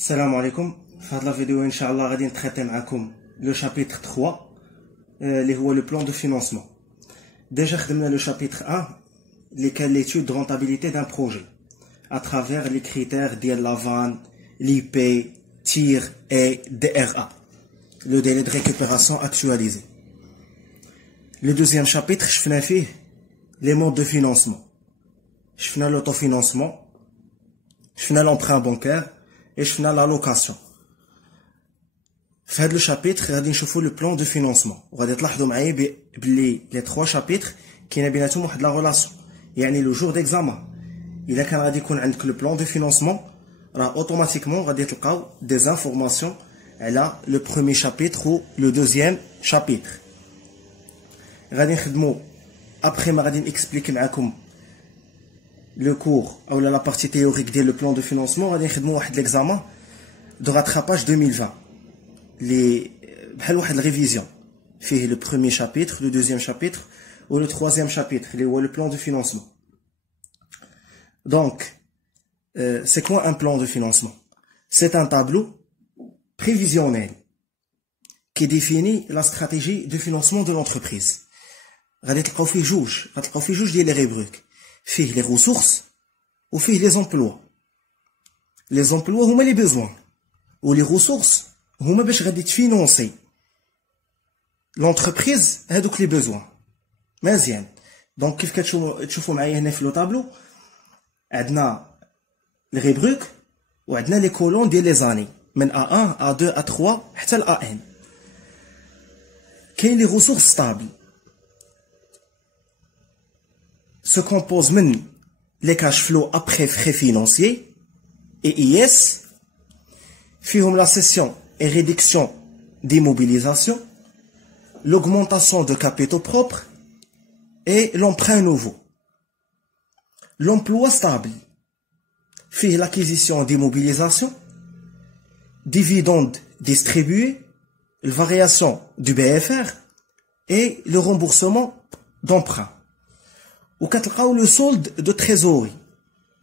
Salam alaikum. Dans la vidéo, Inch'Allah, غادي نتخطى معكم le chapitre 3 اللي هو le plan de financement. Déjà خدمنا le chapitre 1 اللي كان l'étude de rentabilité d'un projet à travers les critères ديال Lavan, l'IP, TIR et DRA, le délai de récupération actualisé. Le deuxième chapitre, شفنا فيه les modes de financement. شفنا l'autofinancement, شفنا l'emprunt bancaire et شفنا la location. في هذا لو شابيتر غادي نشوفوا لو بلان دو فينانسمون وغادي تلاحظوا معايا بلي لي 3 شابيتر كاينه بيناتهم واحد لا ريلاسيون. يعني لو جور ديكزامان الا كان غادي يكون عندك لو بلان دو فينانسمون راه اوتوماتيكمون غادي تلقاو دي زانفورماسيون على لو بروميير شابيتر و لو دوزيام شابيتر. غادي نخدموا ابري ما غادي نكسبليكي معاكم لو كور او لا بارتي تيوريك ديال لو بلان دو فينانسمون غادي نخدموا واحد ليكزامان دو راتراباج 2020 les بحال واحد الريفيزيون فيه le premier chapitre, le deuxième chapitre ou le troisième chapitre, le plan de financement. Donc c'est quoi un plan de financement? C'est un tableau prévisionnel qui définit la stratégie de financement de l'entreprise. غادي تلقاو فيه جوج ديال لي ريبروك، فيه les ressources ou فيه les emplois. Les emplois هما les besoins ou les ressources هما باش غادي تفينونسي لونتربريز هادوك لي بوزوان. مزيان. دونك كيف كتشوفوا معايا هنا في لو طابلو عندنا لي ريبروك وعندنا لي كولون ديال لي زاني من A1 A2 A3 حتى ل AN. كاين لي ريسورس ستابل se compose من les cash flow après frais financiers et IS فيهم la cession et réduction d'immobilisation, l'augmentation de capitaux propres et l'emprunt nouveau. L'emploi stable fait l'acquisition d'immobilisation, dividendes distribués, la variation du BFR et le remboursement d'emprunt. Ou كتلقاو le solde de trésorerie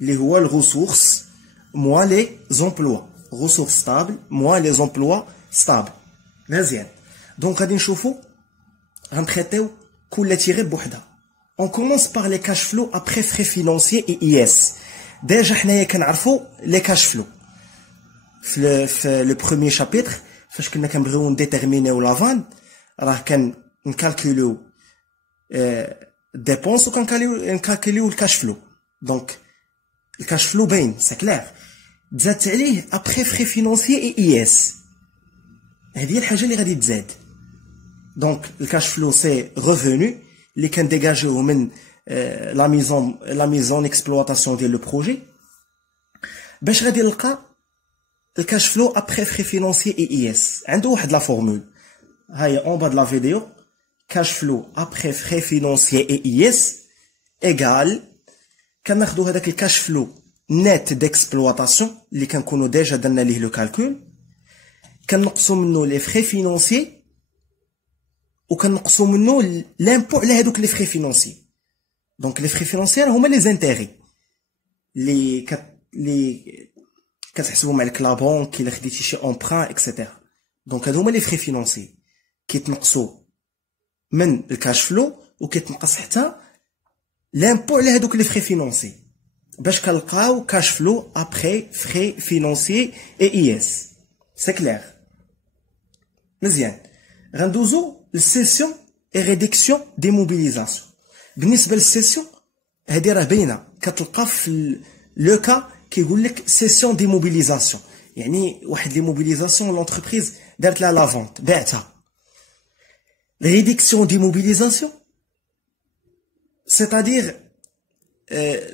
اللي هو الريسورس moins les emplois. ressources stables moins les emplois stables. مزيان. دونك غادي نشوفوا غنتريتيو كل تيغي بوحدها. On commence par les cash flow après frais financiers et IS. ديجا حنايا كنعرفوا les cash flow في لو بروميير شابيتر فاش كنا كنبغيو نديتيرمينيو لافان راه كنكالكوليو ديبونس وكنكالكوليو الكاش فلو. دونك الكاش فلو باين سي كلير تزادت عليه ابخي فري فينانسيي اي اي اس. هذه هي الحاجه اللي غادي تزاد. دونك الكاش فلو سي ريفوني اللي كنديجاجيوه من لا ميزون اكسبلواتاسيون ديال لو بروجي باش غادي نلقى الكاش فلو ابخي فري فينانسيي اي اي اس. عنده واحد لا فورمول ها هي اون با د لا فيديو. كاش فلو ابخي فري فينانسيي اي اي اس ايغال كناخدو هذاك الكاش فلو net d'exploitation اللي كنكونوا ديجا درنا ليه لو كالكول، كنقصوا منه لي فري فينانسيي وكنقصوا منه لامبو على هذوك لي فري فينانسيي. دونك لي فري فينانسيي هما لي زانتيغي اللي كتحسبوا مع لا بونك الا خديتي شي امبران اكسيتيرا. دونك هادو هما لي فري فينانسيي كيتنقصوا من الكاش فلو وكيتنقص حتى لامبو على هادوك لي فري فينانسيي باش كنلقاو كاش فلو ابري فري فينانسيي اي اي اس. سي كلير. مزيان. غندوزو للسيسيون اي ريدكسيون دي موبيليزاسيون. بالنسبه للسيسيون هذه راه باينه كتلقى في لو كا كيقول لك سيسيون دي موبيليزاسيون يعني واحد لي موبيليزاسيون لونتربريز دارت لها لا فونت بعتها. ريدكسيون دي موبيليزاسيون c'est-à-dire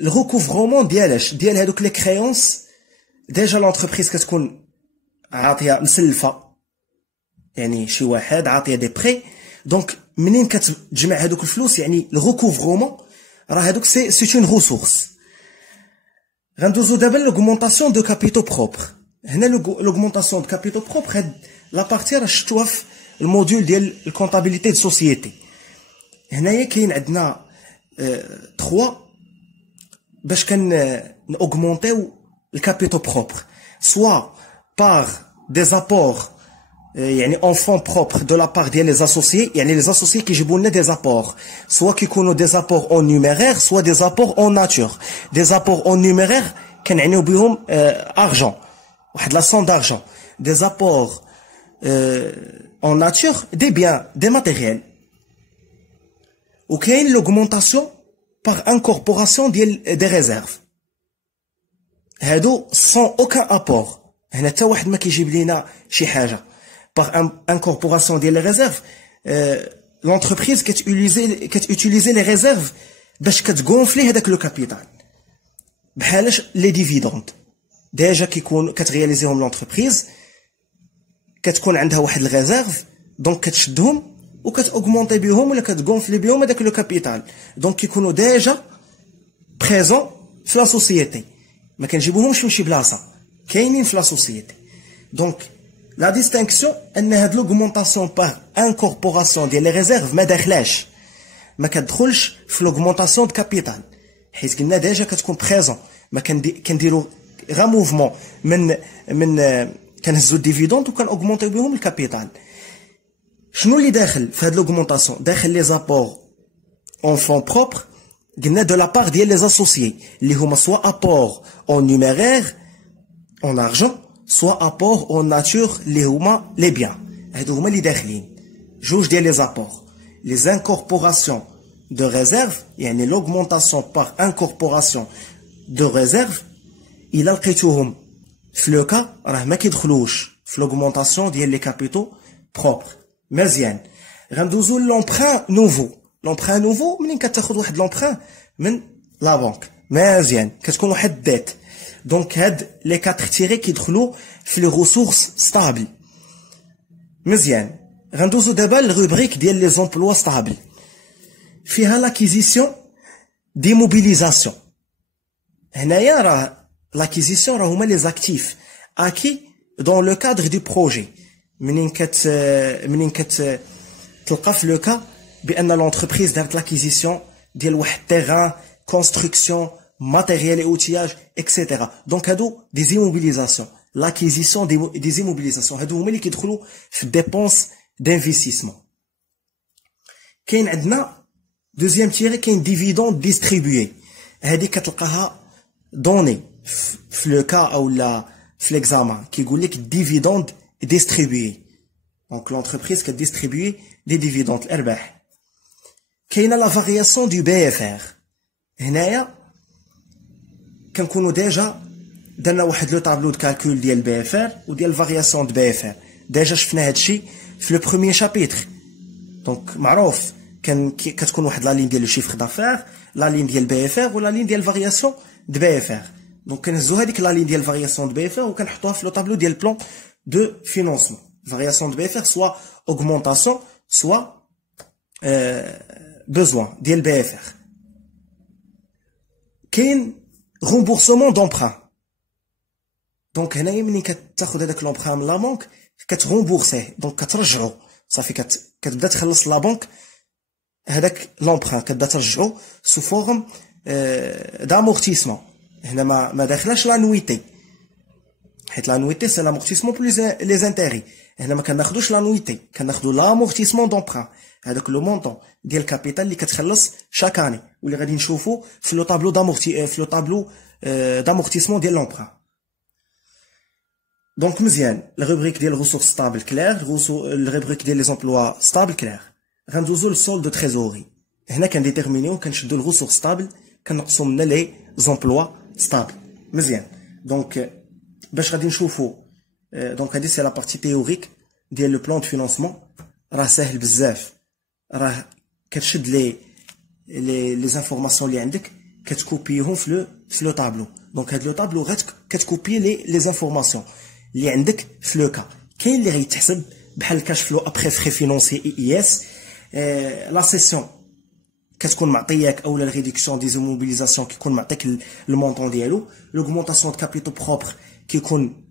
le recouvrement ديال هذوك لي كريونس ديجا لونتربريز كتكون عاطيه مسلفه يعني شي واحد عاطيه دي بري. دونك منين كتجمع هذوك الفلوس يعني الريكوفرومون راه هذوك سي اون ريسورس. غندوزو دابا لوغمونطاسيون دو كابيتو بروبر. هنا لوغمونطاسيون دو كابيتو بروبر هاد لا بارتي راه شفتوها في الموديول ديال الكونطابيليتي دو سوسيتي. هنايا كاين عندنا 3 باش كان ناوغمونطيو الكابيتو بروبر soit par des apports يعني en fonds propres de la part des associés يعني les associés qui يجيبوا لنا des apports soit qui يكونوا des apports en numéraire soit des apports en nature des apports en numéraire كنعنيو بهم argent واحد la somme d'argent des apports en nature des biens des matériels ou كاين l'augmentation par incorporation des réserves هادو sans aucun apport هنا حتى واحد ما كيجيب لينا شي حاجه par incorporation des réserves l'entreprise qu'utiliser les réserves باش كتغونفلي هذاك لو كابيتال بحالاش لي ديفيدوند ديجا كيكون كترياليزيهم لونتربريز كتكون عندها واحد الريزيرف دونك كتشدهم وكتاوغمونطي بهم ولا كتغونفلي بهم هذاك لو كابيتال دونك كيكونوا ديجا بريزون في لا سوسيتي ما كنجيبوهمش من شي بلاصه كاينين في لا سوسيتي دونك لا ديستينكسيون ان هاد لوغمونطاسيون بار انكوربوراسيون ديال لي ريزيرف ما داخلاش ما كتدخلش في لوغمونطاسيون د كابيتال حيت قلنا ديجا كتكون بريزون ما كنديرو غا موفمون من كنهزو الديفيدوند وكان اوغمونطيو بهم الكابيتال شنو اللي داخل في هاد لوغمونطاسيون داخل لي زابور اون فون بروبر قلنا دو لا بار ديال لي اسوسيي اللي هما سوا ابور اون نيميرير اون ارجون سوا ابور اون ناتور اللي هما لي بيان هادو هما اللي داخلين جوج ديال لي زابور les incorporations de réserve يعني l'augmentation par incorporation de réserve إلا لقيتوهم في لو كا راه ما كيدخلوش في l'augmentation ديال لي كابيتو بروبر مزيان غندوزو لومبران نوفو لومبران نوفو منين كتاخد واحد لومبران من لا بنك مزيان كتكون واحد ديت دونك هاد لي 4 تيري كيدخلوا في لي ريسورس ستابل مزيان غندوزو دابا للروبريك ديال لي زومبلوا ستابل فيها لاكيزيسيون ديموبيليزاسيون هنايا راه لاكيزيسيون راه هما لي زاكتيف اكي دون لو كادر دو بروجي منين تلقى في لو كا بان لونتربريز دارت لاكيزيسيون ديال واحد تيران كونستركسيون matériel et outillage etc donc هادو des immobilisations l'acquisition des immobilisations هادو هما اللي كيدخلوا في dépenses d'investissement كاين عندنا دوزيام تيري كاين dividende distribué هادي كتلقاها دوني في لو كا او لا في l'examen كيقول لك dividende distribué donc l'entreprise كتديستريبيي دي ديفيدوند الارباح كاينه لا فارياسيون دو BFR هنايا كنكونوا ديجا درنا واحد لو طابلو دو كالكول ديال بي اف ار وديال فارياسيون دو بي اف ار ديجا شفنا هادشي في لو بروميير شابيتر دونك معروف كتكون واحد لا لين ديال لو شيفر دافير لا لين ديال بي اف ار ولا لين ديال فارياسيون دو بي اف ار دونك كنهزو هذيك لا لين ديال فارياسيون دو بي اف ار وكنحطوها في لو طابلو ديال بلان دو فينانسمون فارياسيون دو بي اف ار سوا اوغمونطاسيون سوا besoin ديال بي اف ار كاين remboursement d'emprunt دونك هنايا ملي كتاخذ هذاك لومبران من لا بنك كتغومبورسيه دونك كترجعو صافي كتبدا تخلص لا بنك هذاك لومبران كتبدا ترجعو سو فورم دامورتيسمون هنا ما داخلاش لانويتي حيت لانويتي سي لامورتيسمون بلوس لي زانتيري هنا ما كناخذوش لانويتي كناخذو لامورتيسمون دونبران هذاك لو مونطون ديال الكابيتال اللي كتخلص شاك اني واللي غادي نشوفو في لو طابلو دامورتيسمون ديال لومبران دونك مزيان الروبريك ديال ريسورس ستابل كلير الروبريك ديال لي زومبلوا ستابل كلير غندوزو للسول دو تريزوري هنا كنديتيرمينيو كنشدو الريسورس ستابل كنقصو منها لي زومبلوا ستابل مزيان دونك باش غادي نشوفو دونك هادي سي لا بارتي تيوريك ديال لو بلان دو فينانسمون راه ساهل بزاف راه كتشد لي زانفورماسيون اللي عندك كتكوبيهم في لو طابلو دونك هاد لو طابلو غات كتكوبي لي زانفورماسيون اللي عندك في لو كا كاين اللي غيتحسب بحال الكاش فلو ابخي فري فينونسي اي اس لا سيسيون كتكون معطياك اولا الريدكسيون دي زيموبيليزاسيون كيكون معطيك المونطون ديالو لوغمونطاسيون دو كابيتو بروبر كيكون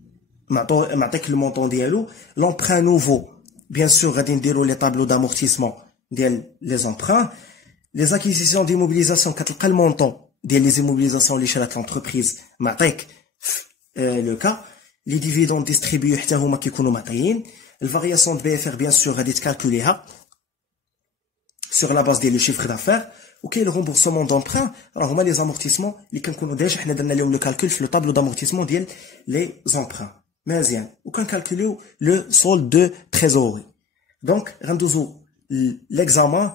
معطيك المونطون ديالو لومبران نوفو بيان سور غادي نديرو لي طابلو دامورتيسمون ديال لي زامبران لي زاكيزيسيون ديموبيليزاسيون كتلقى المونطون ديال لي زيموبيليزاسيون اللي شرات لونتربريز معطيك لو كا لي ديفيدوند ديستريبيو حتى هما كيكونوا معطيين. الفارياسيون دو بي اف ار بيان سور غادي تكالكوليها sur la base ديال لو شيفر دافير. وكاين لو رومبورسمون دونبران راه هما لي زامورتيسمون اللي كنكونوا ديجا حنا درنا لهم لو كالكول في لو طابلو دامورتيسمون ديال لي زامبران مزيان وكنكالكوليو لو سولد دو تريزوري. دونك غندوزو l'examen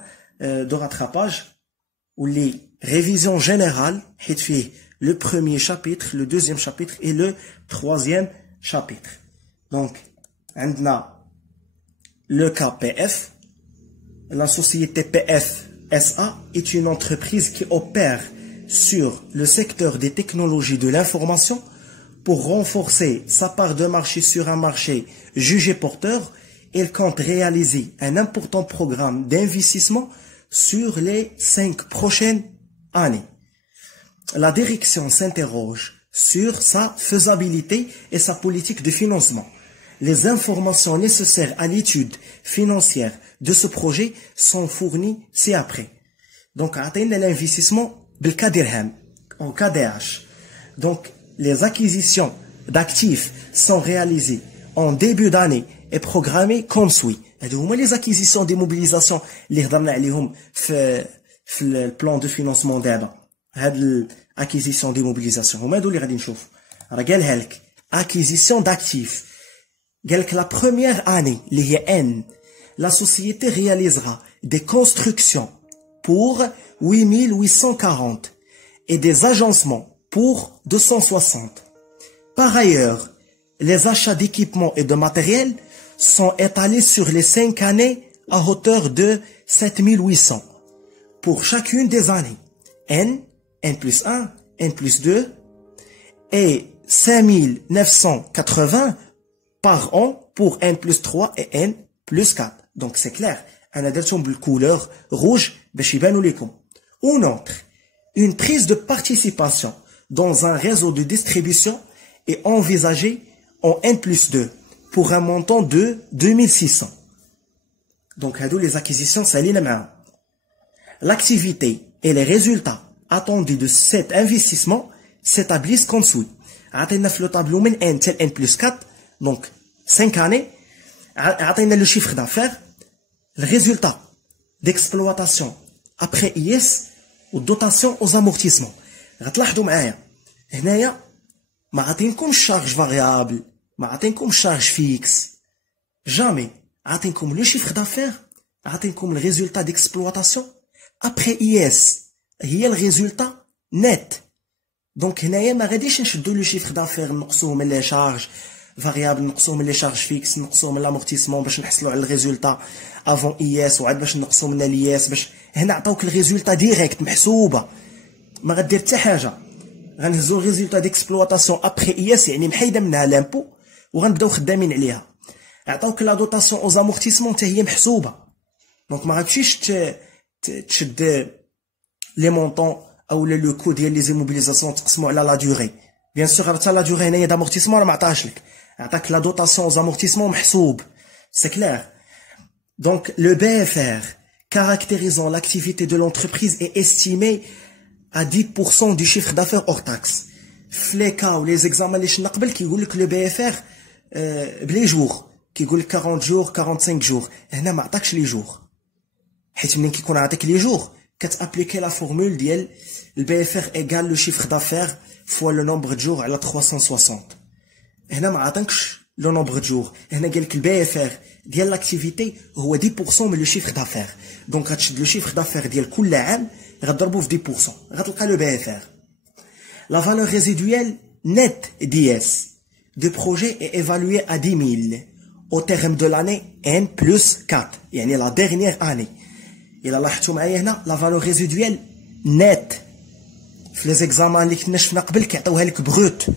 de rattrapage ou les révisions générales حيت فيه le premier chapitre, le deuxième chapitre et le troisième chapitre. Donc عندنا le cas PF. La société PF SA est une entreprise qui opère sur le secteur des technologies de l'information pour renforcer sa part de marché sur un marché jugé porteur. Elle compte réaliser un important programme d'investissement sur les 5 prochaines années. La direction s'interroge sur sa faisabilité et sa politique de financement. Les informations nécessaires à l'étude financière de ce projet sont fournies ci-après. Donc, atteindre l'investissement بالكا درهم en KDH. Donc, les acquisitions d'actifs sont réalisées en début d'année et programmées comme suit. هادو هما les acquisitions des mobilisations اللي هضرنا عليهم في البلان دو فينانسمون دابا. هاد l'acquisition des mobilisations هما هادو اللي غادي نشوف. راه قالها لك acquisition d'actifs. قال لك la première année اللي هي N, la société réalisera des constructions pour 8840 et des agencements pour 260. Par ailleurs, les achats d'équipements et de matériel sont étalés sur les 5 années à hauteur de 7800 pour chacune des années. N, N plus 1, N plus 2 et 5980 par an pour N plus 3 et N plus 4. Donc c'est clair. أنا درتهم بالcouleur rouge باش يبانوا لكم. Ou autre, une prise de participation dans un réseau de distribution est envisagée en N plus 2 pour un montant de 2600. Donc هادو les acquisitions سالينا معاهم. L'activité et les résultats attendus de cet investissement s'établissent comme suit. عطينا في le tableau من N tel N plus 4, donc 5 années. عطينا le chiffre d'affaires, le résultat d'exploitation après IS ou dotation aux amortissements. غتلاحظوا معايا هنايا ما عطينكمش charge variable, ما عطينكمش charge fixe. Jamais عطينكم le chiffre d'affaires, عطينكم le résultat d'exploitation après IS هي le résultat net. Donc هنايا ما غاديش نشدو le chiffre d'affaires نقصوه من les charges variable نقصوه من les charges fixes نقصوه من l'amortissement باش نحصلوا على الريزولتا avant IS وعاد باش نقصوا من الIS باش هنا عطاوك الريزولتا ديريكت محسوبه ما غدير حتى حاجه. غنهزو الريزولتا ديكسبلواتاسيون ابري IS يعني محيده منها لامبو وغنبداو خدامين عليها. عطاوك لا دوطاسيون اوز امورتيسمون حتى هي محسوبه. دونك ما غاتمشيش تشد لي مونطون او لو كو ديال لي زيموبيليزاسيون تقسموا على لا دوري. بيان سور حتى لا دوري هنايا دامورتيسمون راه ما عطاهاش لك، عطاك لا دوطاسيون اوز امورتيسمون محسوب. سي كلير. Donc, le BFR caractérisant l'activité de l'entreprise est estimé à 10% du chiffre d'affaires hors taxe. Les cas ou les examens les chnaqbel qui يقول لك le BFR بلي jours كيقول لك 40 jours 45 jours. هنا ما عطاكش لي جور حيت منين كيكون عطاك لي جور كتابليكي لا فورمول ديال الBFR égale le chiffre d'affaires fois le nombre de jours على 360. هنا ما عطاكش le nombre de jours. هنا قال لك الBFR ديال l'activité هو 10% من le chiffre d'affaires. Donc غتشد le chiffre d'affaires ديال كل عام غتضربو في 10%. غتلقى le BFR. La valeur résiduelle nette d'IS du projet est évaluée à 10 000 au terme de l'année N plus 4. يعني la dernière année. إلا لاحظتوا معايا هنا la valeur résiduelle nette. في les examens اللي كنا شفنا قبل كيعطيوها لك بروت.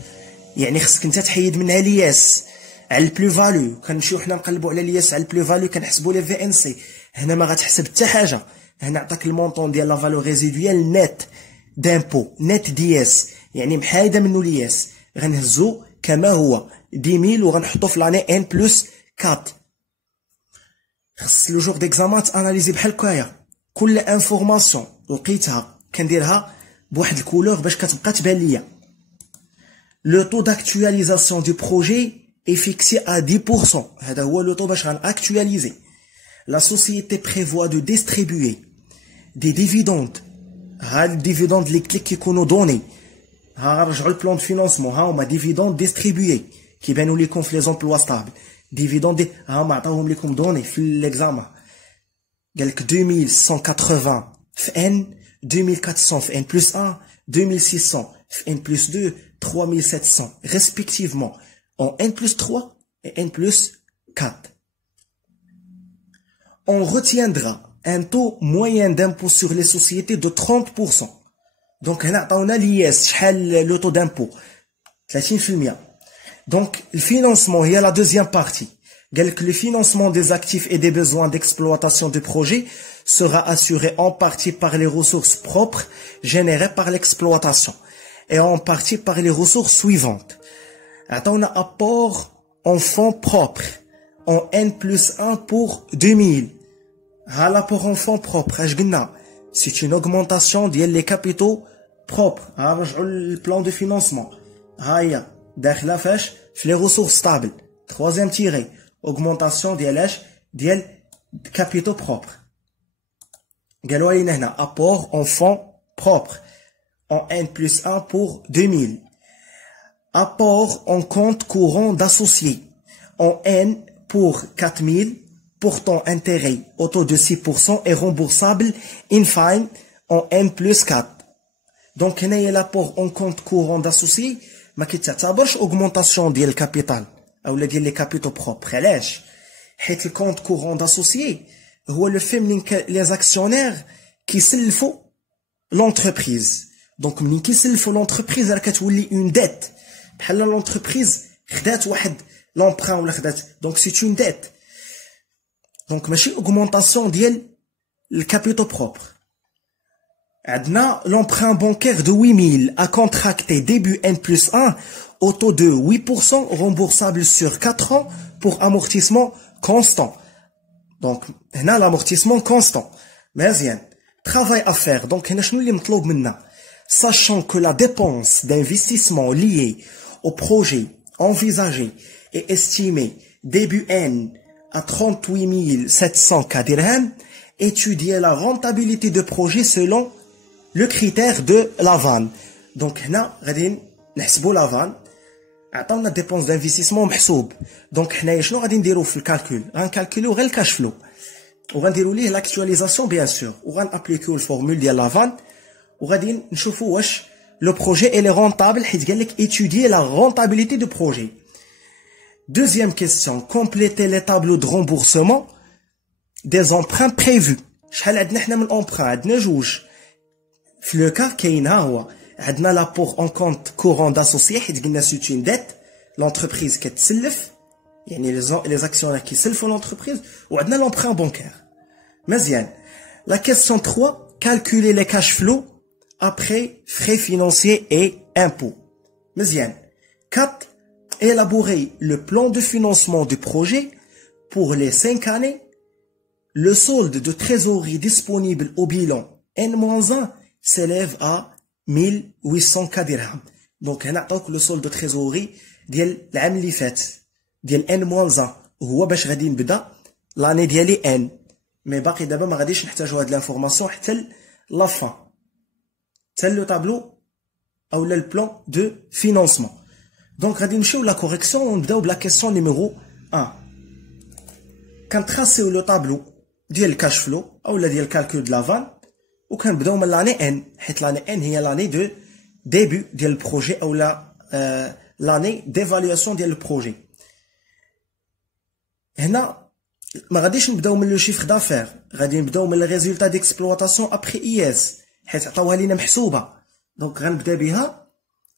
يعني خصك انت تحيد منها لياس على البلو فاليو. كنمشيو حنا نقلبوا على لياس على البلو فاليو كنحسبوا لي في ان سي. هنا ما غتحسب حتى حاجه. هنا عطاك المونطون ديال لا فالور ريزيدويال نيت دامبو نيت دي اس يعني محايده منه لياس. غنهزو كما هو 10000 وغنحطو في لاني ان بلس 4. خص لو جور ديكزامان تاناليزي بحال هكايا. كل انفورماسيون لقيتها كنديرها بواحد الكولور باش كتبقى تبان ليا. le taux d'actualisation du projet est fixé à 10%. هذا هو le taux باش غنactualiser. La société prévoit de distribuer des dividendes. هاد الديفيدوند اللي قلت لك كيكونوا دوني. ها رجعوا البلان دو فينانسمون ها هما ديفيدوند ديستريبيي كيبانوا لكم في لي زومبلوا ستابل. ديفيدوند ها هما عطاوهم لكم دوني في ليكزامان. قالك 2180 في ان 2400 في ان بلس 1 2600 في ان بلس 2 3700 respectivement en n plus 3 et n plus 4. On retiendra un taux moyen d'impôt sur les sociétés de 30%. Donc, on a l'IS, le taux d'impôt, 30%. Donc, le financement, il y a la deuxième partie. Le financement des actifs et des besoins d'exploitation du projet sera assuré en partie par les ressources propres générées par l'exploitation et en partie par les ressources suivantes. On a apport en fonds propres en N plus 1 pour 2000. L'apport en fonds propres, c'est une augmentation des capitaux propres. Le plan de financement. Les ressources stables. Troisième tiré. Augmentation des capitaux propres. Apport en fonds propres en N plus 1 pour 2000. Apport en compte courant d'associés en N pour 4000. Portant intérêt au taux de 6% et remboursable in fine en N plus 4. Donc, il y a l'apport en compte courant d'associé, mais qui t'attache augmentation du capital, ou les capitaux propres. Le compte courant d'associé, c'est le fait les actionnaires qui s'élèvent l'entreprise. Donc, qui s'élèvent l'entreprise, elle a une dette. L'entreprise, l'emprunt, donc c'est une dette. Donc, ماشي augmentation ديال le capitaux propres. عندنا l'emprunt bancaire de 8000 à contracter début N plus 1 au taux de 8% remboursable sur 4 ans pour amortissement constant. Donc, هنا l'amortissement constant. مزيان. Travail à faire. Donc, هنا شنو اللي مطلوب منا؟ Sachant que la dépense d'investissement liée au projet envisagé et estimé début N à 38 700 dirhams, étudier la rentabilité de projet selon le critère de la vanne. Donc, هنا غادي نحسبوا la vanne. عطاونا dépenses d'investissement محسوب. Donc, حنايا شنو غادي نديرو في الكالكول؟ غنكالكوليو غير الكاش فلو. وغنديرو ليه l'actualisation bien sûr. وغنابليكيو الفورمول ديال la vanne. وغادي نشوفوا واش le projet est rentable حيت قال لك étudier la rentabilité du projet. Deuxième question, compléter les tableaux de remboursement des emprunts prévus. شحال عندنا حنا من emprunt؟ عندنا جوج. في لو كا كاين ها هو عندنا l'apport en compte courant d'associé حيت قلنا c'est une dette. L'entreprise كتسلف يعني les actionnaires qui سلفوا l'entreprise وعندنا l'emprunt bancaire. مزيان. La question 3, calculer les cash flows après frais financiers et impôts. مزيان. 4, élaborer le plan de financement du projet pour les 5 années. Le solde de trésorerie disponible au bilan N-1 s'élève à 1800 dirhams. Donc, on a le solde de trésorerie ديال العام اللي فات ديال N-1 هو باش غادي نبدا l'année ديالي N. Mais باقي دابا ما غاديش نحتاجوا هاد l'information حتى la fin. حتى le tableau ou le plan de financement. Donc, غادي نمشيو la correction ونبداو بلا question numéro 1. كنتراسيو لو طابلو ديال الكاش فلو اولا ديال الكالكول د لافان وكنبداو من لاني ان حيت لاني ان هي لاني دو ديبي ديال البروجي اولا لاني ديفالواسيون ديال البروجي. هنا ما غاديش نبداو من لو شيفر دافير، غادي نبداو من الريزولتا ديكسبلوطاسيون ابخي اي اس حيت عطاوها لينا محسوبه. دونك غنبدا بها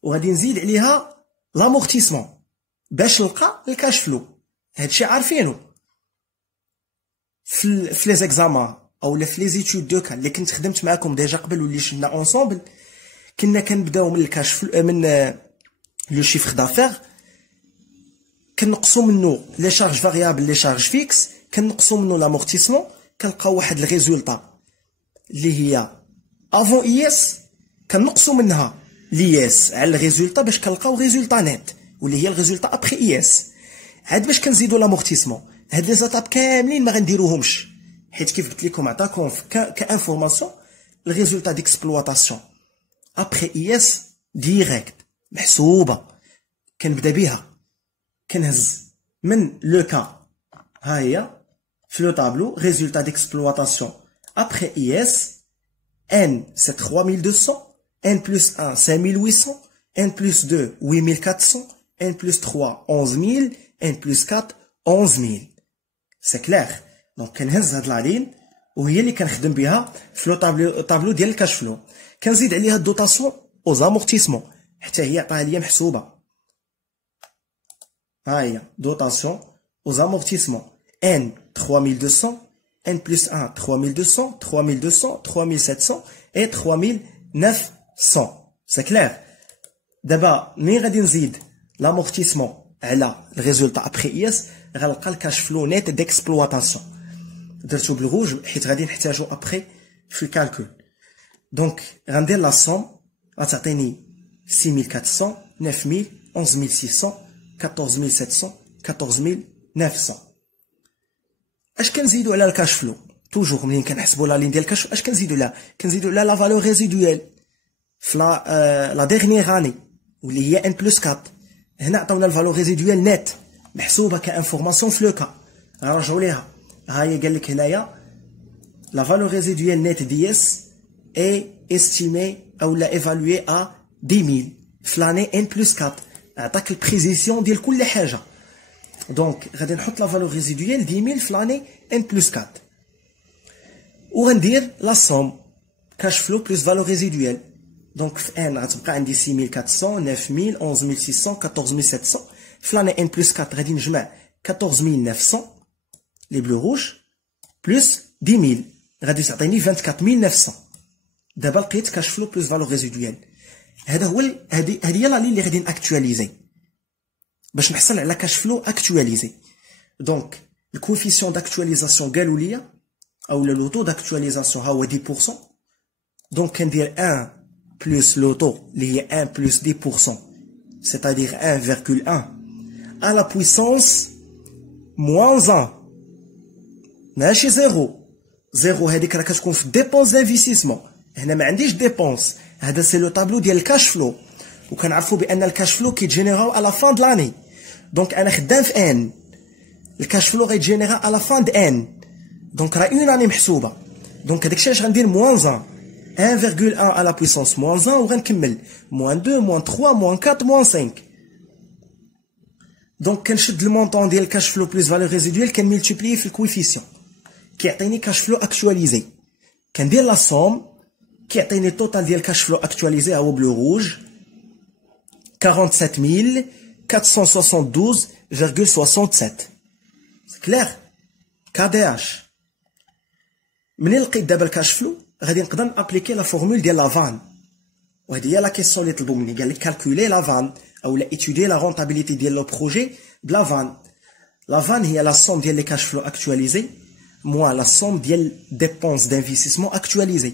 وغادي نزيد عليها لامورتيسمون باش نلقى الكاش فلو. هادشي عارفينو في لي زيكزامان اولا في لي زيتود دو كان اللي كنت خدمت معاكم ديجا قبل واللي شفنا اونصومبل. كنا كنبداو من الكاش فلو من لو شيفر دافير كنقصوا منه لي شارج فاريابل لي شارج فيكس كنقصوا منه لامورتيسمون كنلقاو واحد الريزولطا اللي هي افون اي اس كنقصوا منها l'IS على الريزولتا باش كنلقاو ريزولتا نت واللي هي الريزولتا ابخي IS. عاد باش كنزيدو لامورتيسمون هاد لي زاتاب كاملين ما غنديروهمش حيت كيف قلت لكم عطاكم كانفورماسيون الريزولتا ديكسبلواتاسيون ابخي IS ديريكت محسوبه. كنبدا بها كنهز من لو كا ها هي في لو طابلو résultat d'exploitation après IS N c'est 3200 N plus 1 5800 N plus 2 8400 N plus 3 11000 N plus 4 11000. c'est clair. donc كنهز هاد العلين وهي اللي كنخدم بها في لو طابلو ديال الكاش فلو. كنزيد عليها الدوطاسيون او زامورتيسمون حتى هي عطاها ليا محسوبه. ها هي دوطاسيون او زامورتيسمون N 3200 N plus 1 3200 3200 3700 et 3900. c'est clair. دابا ملي غادي نزيد l'amortissement على الريزولتا ابخي IS غنلقى الكاش فلو نيت ديكسبلواتاسيون. درتو بالروج حيت غادي نحتاجو ابخي في الكالكول. دونك غندير لا سوم غتعطيني 6400 9000 11600 14700 14900. اش كنزيدو على الكاش فلو توجور منين كنحسبوا لا لين ديال الكاش اش كنزيدو لها كنزيدو لها لا فالور ريزيدويال في لا ديرنيير اني واللي هي ان بلس 4. هنا عطاونا الفالور ريزيدويال نت محسوبه كانفورماسيون في لو كا. نرجعوا ليها ها هي قال لك هنايا لا فالور ريزيدويال نت دي اس اي استيمي او لا ايفالوي ا 10000 في لاني ان بلس 4. عطاك البريزيسيون ديال كل حاجه. دونك غادي نحط لا فالور ريزيدويال 10000 في لاني ان بلس 4 وغندير لا سوم كاش فلو بلس فالور ريزيدويال. دونك في ان غتبقى عندي 6400 9000 11600 14700 في لاني ان بلس 4 غادي نجمع 14900 لي بلو روج بلس 10000 غادي تعطيني 24900. دابا لقيت كاش فلو بلس فالور ريزيدويال. هذا هو هذه هي لا لين اللي غادي ناكtualiser باش نحصل على كاش فلو اكtualiser. دونك الكوفيسيون داكtualisation قالوا لي او لو طو داكtualisation ها هو 10%. دونك كندير 1 بلس لو طو اللي هي 1 بلس 10% c'est-à-dire 1,1 à la puissance moins 1 ماشي 0 هذيك راه كتكون في ديبونس انفستيسمون. هنا ما عنديش ديبونس. هذا سي لو طابلو ديال الكاش فلو وكنعرفوا بان الكاش فلو كيتجينيراو على فان د لاني. دونك انا خدام في ان الكاش فلو غيتجينيرا على فان د ان. دونك راه اون اني محسوبه. دونك هذاكشي اش غندير موان 1 1,1 على بويسونس موان 1 وغنكمل موان 2 موان 3 موان 4 موان 5. دونك كنشد المونطون ديال الكاش فلو بلس فالور ريزيدويال كنملتيبليه في الكويفيسيون كيعطيني كاش فلو اكtualisé. كندير لا سوم كيعطيني التوتال ديال كاش فلو اكtualisé هو بلو روج 47472,67. كلير كادياش. منين لقيت دابا الكاش فلو غادي نقدر نابليكي لا فورمول ديال لافان وهذه هي لا كيسيون اللي طلبوا مني. قال لك كالكولي لافان او لا ايتودي لا رونتابيليتي ديال لو بروجي بلا فان. لافان هي لا سوم ديال لي كاش فلو اكtualisé moins la somme ديال dépenses d'investissement actualisées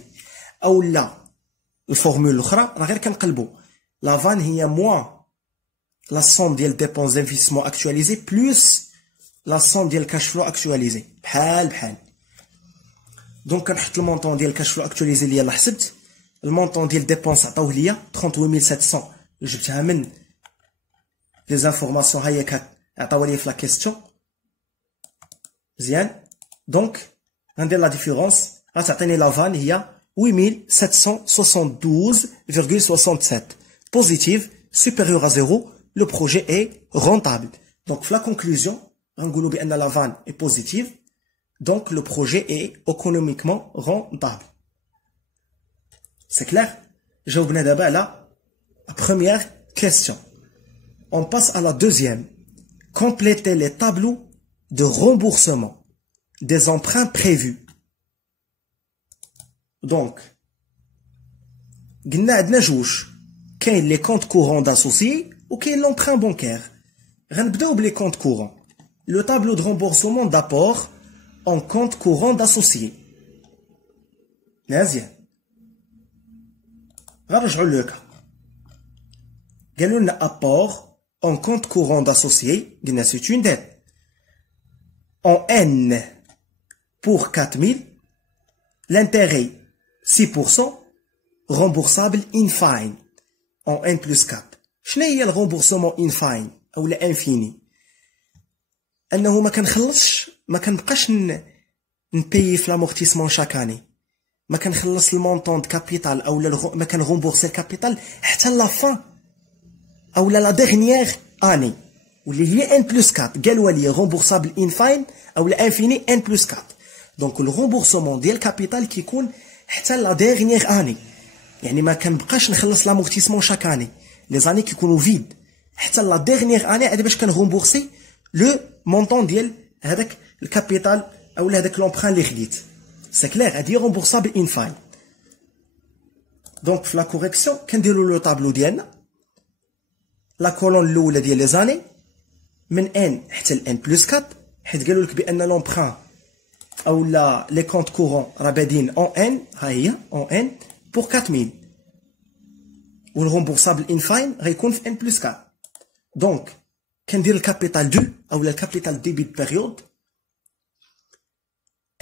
او لا الفورمول الاخرى راه غير كنقلبوا. لا فان هي moins la somme ديال dépenses d'investissement actualisées plus la somme ديال cash flow actualisé بحال. دونك كنحط المونطون ديال cash flow actualisé اللي يلاه حسبت. المونطون ديال dépenses عطاوه ليا 38700 جبتها من لي زانفورماسيون ها هي عطاوها ليا في لا كيستيون مزيان. دونك غندير لا ديفيرونس غتعطيني لا فان هي 8772,67 بوزيتيف supérieur à 0 le projet est rentable. Donc في la conclusion غنقولوا بان la vanne est positive donc le projet est économiquement rentable. C'est clair. جاوبنا دابا على la première question. On passe à la deuxième. Complétez les tableaux de remboursement des emprunts prévus. Donc قلنا عندنا جوج كاين لي كونت كورون داسوسي وكاين لومبران بانكير. غنبداو بلي كونت كورون. لو طابلو دو رامبورسمون دابور اون كونت كورون داسوسي. مزيان غنرجعو لوكا قالوا لنا apport en compte courant d'associé, قلنا c'est une dette. En N pour 4000, l'intérêt 6%, remboursable in fine. En N plus 4. شنو هي le remboursement in fine أو la infini؟ أنه ما كنخلصش، ما كنبقاش نبيي في l'amortissement chaque année. ما كنخلص المونطون د كابيتال أو ما كنغومبورسي الكابيتال حتى لا فان أو لا ديرنيير اني واللي هي ان بلس 4. قالوا لي رومبورسابل ان فاين أو لا انفيني ان بلس 4. دونك الرومبورسمون ديال الكابيتال كيكون حتى لا ديرنيير اني، يعني ما كنبقاش نخلص لامورتيسمون شاك اني، لي زاني كيكونوا فيد حتى لا ديرنيير اني عاد باش كنغومبورسي لو مونطون ديال هذاك الكابيتال أو هذاك لومبران اللي خديت. سي كلير، هادي رومبورسابل ان فاين. دونك في لا كوريكسيون كنديرو لو طابلو ديالنا، لا كولون الاولى ديال لي زاني من ان حتى ل ان بلس 4، حيت قالوا لك بان لومبران او لا لي كونت كورون راه بادين اون ان، ها هي اون ان بور 4000، والرومبورسابل ان فاين غيكون في ان بلس 4. دونك كندير الكابيتال دو او لا الكابيتال ديبيت بيريود.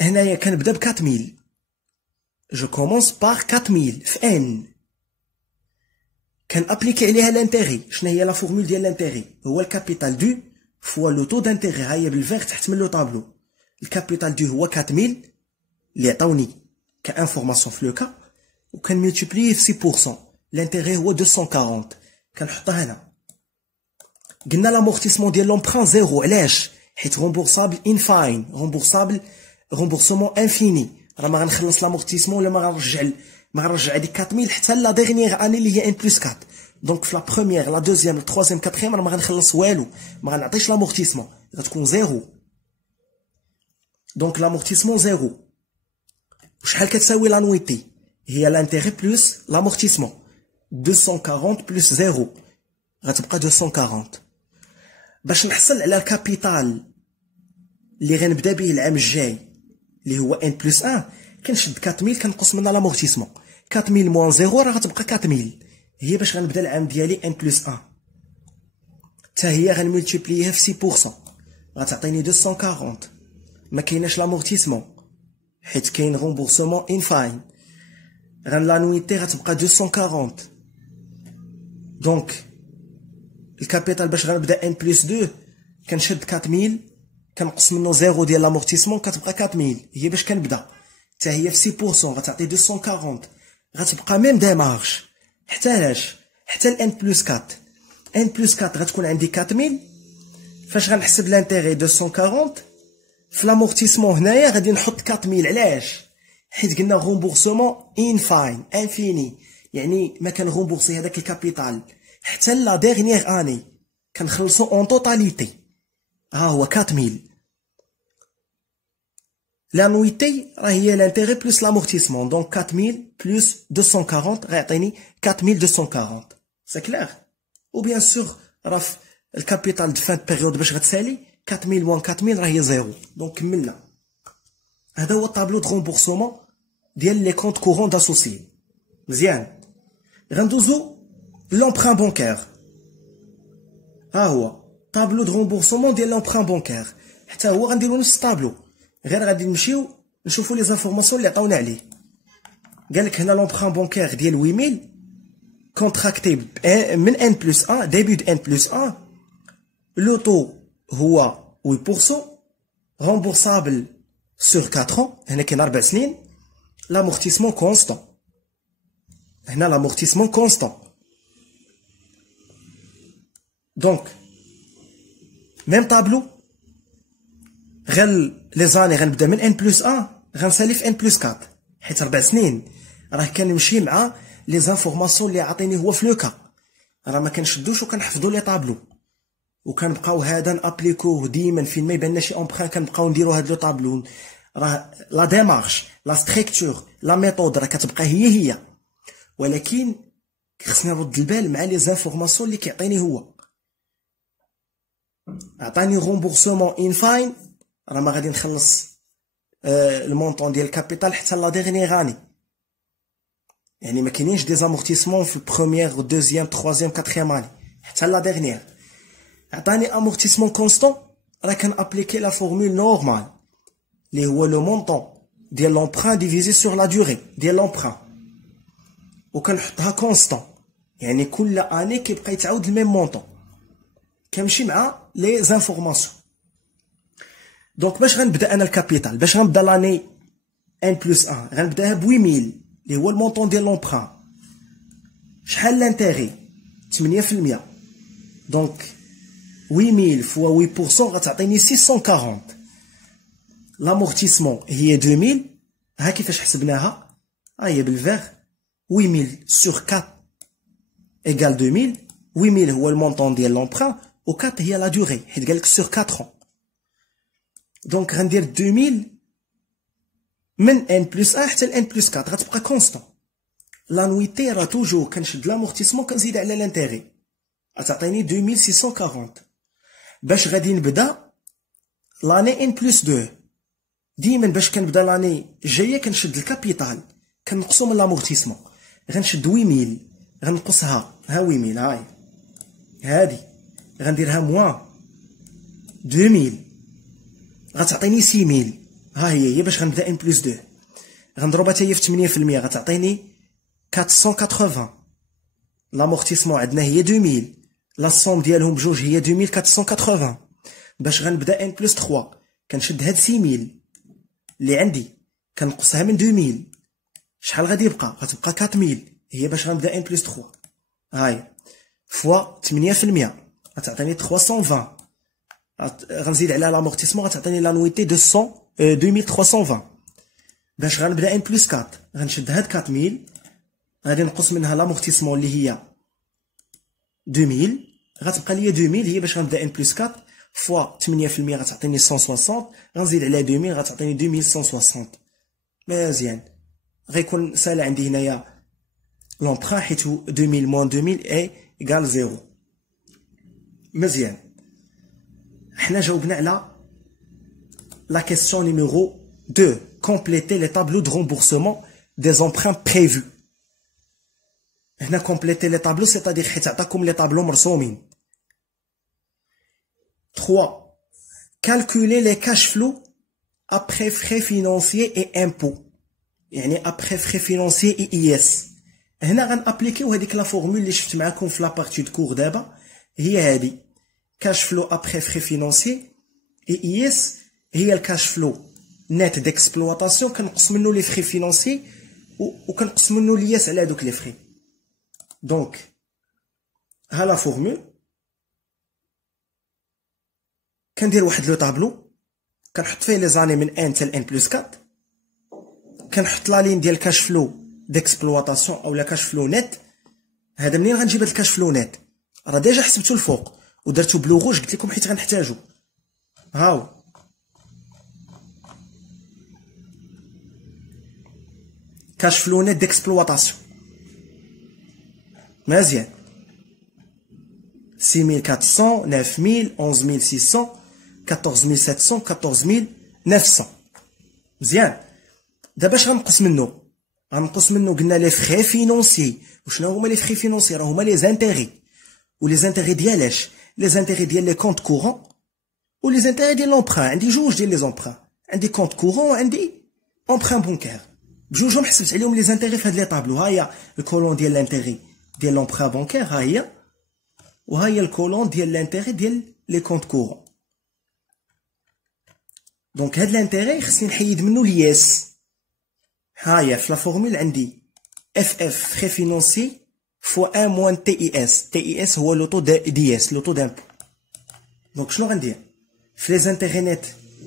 هنايا كنبدا ب 4000، جو كومونس بار 4000 في ان، كان ابليكي عليها لانتيغي. شنو هي لا فورمول ديال لانتيغي؟ هو الكابيتال دو فوا لو طو دانتيغي. ها هي بالفيغ تحت من لو طابلو. الكابيتال دو هو 4000 اللي عطاوني كانفورماسيون في لو كا، وكان ملتيبليه في 6%. لانتيغي هو 240، كنحطها هنا. قلنا لامورتيسمون ديال لومبران زيرو. علاش؟ حيت رومبورسابل ان فاين، رومبورسمون انفيني. راه ما غنخلص لامورتيسمون ولا ما غنرجع هذيك 4000 حتى لا ديرنيير اني اللي هي ان بلس 4. دونك في لا بروميير لا دوزيام لا تروازيام كاتريام راه ما غنخلص والو، ما غنعطيش لامورتيسمون، غتكون زيرو. دونك لامورتيسمون زيرو. وشحال كتساوي لانويتي؟ هي لانتيغي بلس لامورتيسمون. 240 بلس زيرو غتبقى 240. باش نحصل على الكابيتال اللي غنبدا به العام الجاي اللي هو ان بلس 1، كنشد 4000 كنقص منها لامورتيسمون. 4000 موان زيرو راه غتبقى 4000، هي باش غنبدا العام ديالي ان بلس 1. حتى هي غنملتيبلييها في 6%، غتعطيني 240. ما كايناش لامورتيسمون حيت كاين رومبورسمون ان فاين. لانويتي غتبقى 240. دونك الكابيتال باش غنبدا ان بلس 2 كنشد 4000 كنقص منه زيرو ديال لامورتيسمون كتبقى 4000، هي باش كنبدا. حتى هي في 6% غتعطي 240، غتبقى ميم ديمارش حتى لاش حتى الان بلس 4. ان بلس 4 غتكون عندي 4000. فاش غنحسب لانتيغي 240 في لامورتيسمون هنايا غادي نحط 4000. علاش؟ حيت قلنا رومبورسمون ان فاين انفيني، يعني ما كنغومبورسي هذاك الكابيتال حتى لا ديرنيير اني، كنخلصو اون توتاليتي. ها هو 4000. لانويتي راه هي لانتيغي بلس لامورتيسمون. دونك 4000 بلس 240 غيعطيني 4240. سي كلير؟ و بيان سور راه في الكابيتال دو فان بيريود باش غتسالي 4000 موان 4000 راه هي زيرو. دونك كملنا. هذا هو الطابلو دو رومبورسمون ديال لي كونت كورون داسوسيي. مزيان. غندوزو لومبران بونكير. ها هو طابلو دو رومبورسمون ديال لومبران بونكير، حتى هو غنديرو نفس الطابلو، غير غادي نمشيو نشوفو لي زانفورماسيون اللي عطاونا عليه. قالك هنا لومبران بونكير ديال 8000 كونتراكتي من ان بلس 1 ديبي دو ان بلس 1، لو طو هو 8%، رومبورسابل سور 4 ans، هنا كاين 4 سنين، لامورتيسمون كونستون. هنا لامورتيسمون كونستون. دونك ميم طابلو، غير لي زاني غنبدا من ان بلس 1 غنسالي في ان بلس 4، حيت 4 سنين راه كنمشي مع لي زانفورماسيون اللي عطيني هو في لوكا. راه ما كنشدوش وكنحفظوا لي طابلو، وكنبقاو هذا نابليكوه ديما فين ما يبان شي امبران كنبقاو نديرو هاد لو طابلو. راه لا ديمارش لا ستركتور لا ميثود راه كتبقى هي، ولكن خصني نرد البال مع لي زانفورماسيون اللي كيعطيني هو. عطاني رومبورسمون ان فاين، راه ما غادي نخلص المونطون ديال الكابيتال حتى لا ديرنيير اني، يعني ما كاينينش دي زامورتيسمون في البروميير و دوزيام تروازيام كاتريام اني، حتى لا ديرنيير. عطاني امورتيسمون كونستون، راه كنابليكي لا فورمول نورمال اللي هو لو مونطون ديال لومبران ديفيزي سور لا دوري ديال لومبران، وكنحطها كونستون، يعني كل اني كيبقى يتعاود الميم مونطون، كنمشي مع لي زانفورماسيون. دونك باش غنبدا انا الكابيتال، باش غنبدا لاني ان بلس 1 غنبداها ب 8000 اللي هو المونطون ديال لومبران. شحال لانتيغي؟ 8%. دونك 8000 فوا 8% غتعطيني 640. لامورتيسمون هي 2000. ها كيفاش حسبناها؟ ها هي بالفيغ 8000 سور 4 ايكال 2000. 8000 هو المونطون ديال لومبران و 4 هي لا دوري حيت قالك سور 4 ans. دونك غندير 2000 من ان بلس 1 حتى ان بلس 4 غتبقى كونستون. لانويتي راه توجور كنشد لامورتيسمون كنزيد على لانتيغي غتعطيني 2640. باش غادي نبدا لاني ان بلس 2 ديما باش كنبدا لاني جايه كنشد الكابيتال كنقصو من لامورتيسمون. غنشد 8000 غنقصها ها 8000 هاي هادي غنديرها موان 2000 غتعطيني 6000. ها هي باش غنبدا ان بلس 2 غنضربها حتى هي في 8% غتعطيني 480. لامورتيسمون عندنا هي 2000، لا سوم ديالهم بجوج هي 2480. باش غنبدا ان بلس 3 كنشد هاد 6000 اللي عندي كنقصها من 2000، شحال غادي يبقى؟ غتبقى 4000 هي باش غنبدا ان بلس 3 هاي فوا 8% غتعطيني 320. غنزيد على لامورتيسمون غتعطيني لانويتي 2320. باش غنبدا ان بلس 4 غنشد هاد 4000 غادي نقص منها لامورتيسمون اللي هي 2000 غتبقى ليا 2000 هي باش غنبدا ان بلس 4 فوا 8% غتعطيني 160. غنزيد على 2000 غتعطيني 2160. مزيان غيكون سالا عندي هنايا لومبران حيت 2000 موان 2000 اي ايكال 0. مزيان حنا جاوبنا على لا كيسيون نيميرو 2 compléter les tableaux de remboursement des emprunts prévus. هنا compléter les tableaux c'est-à-dire حيت عطاكم لي طابلو مرسومين. 3 calculer les cash flows après frais financiers et impôts. يعني après frais financiers et IS. هنا غنابليكيو هذيك لا فورمول اللي شفت معاكم في لابارتي دو كور دابا هي هادي cash flow après frais financiers et IS هي الكاش فلو نت ديكسبلواتاسيون كنقص منه لي فري فينانسي وكنقص منه لياس على هادوك لي فري. دونك ها لا فورمول كندير واحد لو طابلو كنحط فيه لي زاني من ان حتى ان بلس 4 كنحط لا لين ديال كاش فلو ديكسبلواتاسيون او لا كاش فلو نت. هذا منين غنجيب هاد الكاش فلو نت؟ راه ديجا حسبتو الفوق ودرتو بلو روج قلت لكم حيت غنحتاجو. هاو كاش فلو نت ديكسبلواتاسيون مزيان 6400 9000 11600 14700 14900. مزيان دابا اش غنقص منه؟ غنقص منه قلنا لي فري فينونسي. وشنو هما لي فري فينونسي؟ راه هما لي زانتيغي. ولي زانتيغي ديالاش؟ لي زانتيغي ديال لي كونط كورون ولي زانتيغي ديال لومبران. عندي جوج ديال لي زومبران، عندي كونط كورون وعندي امبران بونكير، بجوجهم حسبت عليهم لي زانتيغي في هاد لي طابلو. ها هي الكولون ديال لانتيغي ديال لومبران بونكير ها هي، وها هي الكولون ديال لانتيغي ديال لي كونط كورون. دونك هاد لانتيغي خصني نحيد منو لياس. ها هي في لا فورمول عندي اف اف فري فينونسي فوا 1 موان تي اي اس. تي اي اس هو لوطو دي اس لوطو دامبو. دونك شنو غندير في لي زانتيغي نيت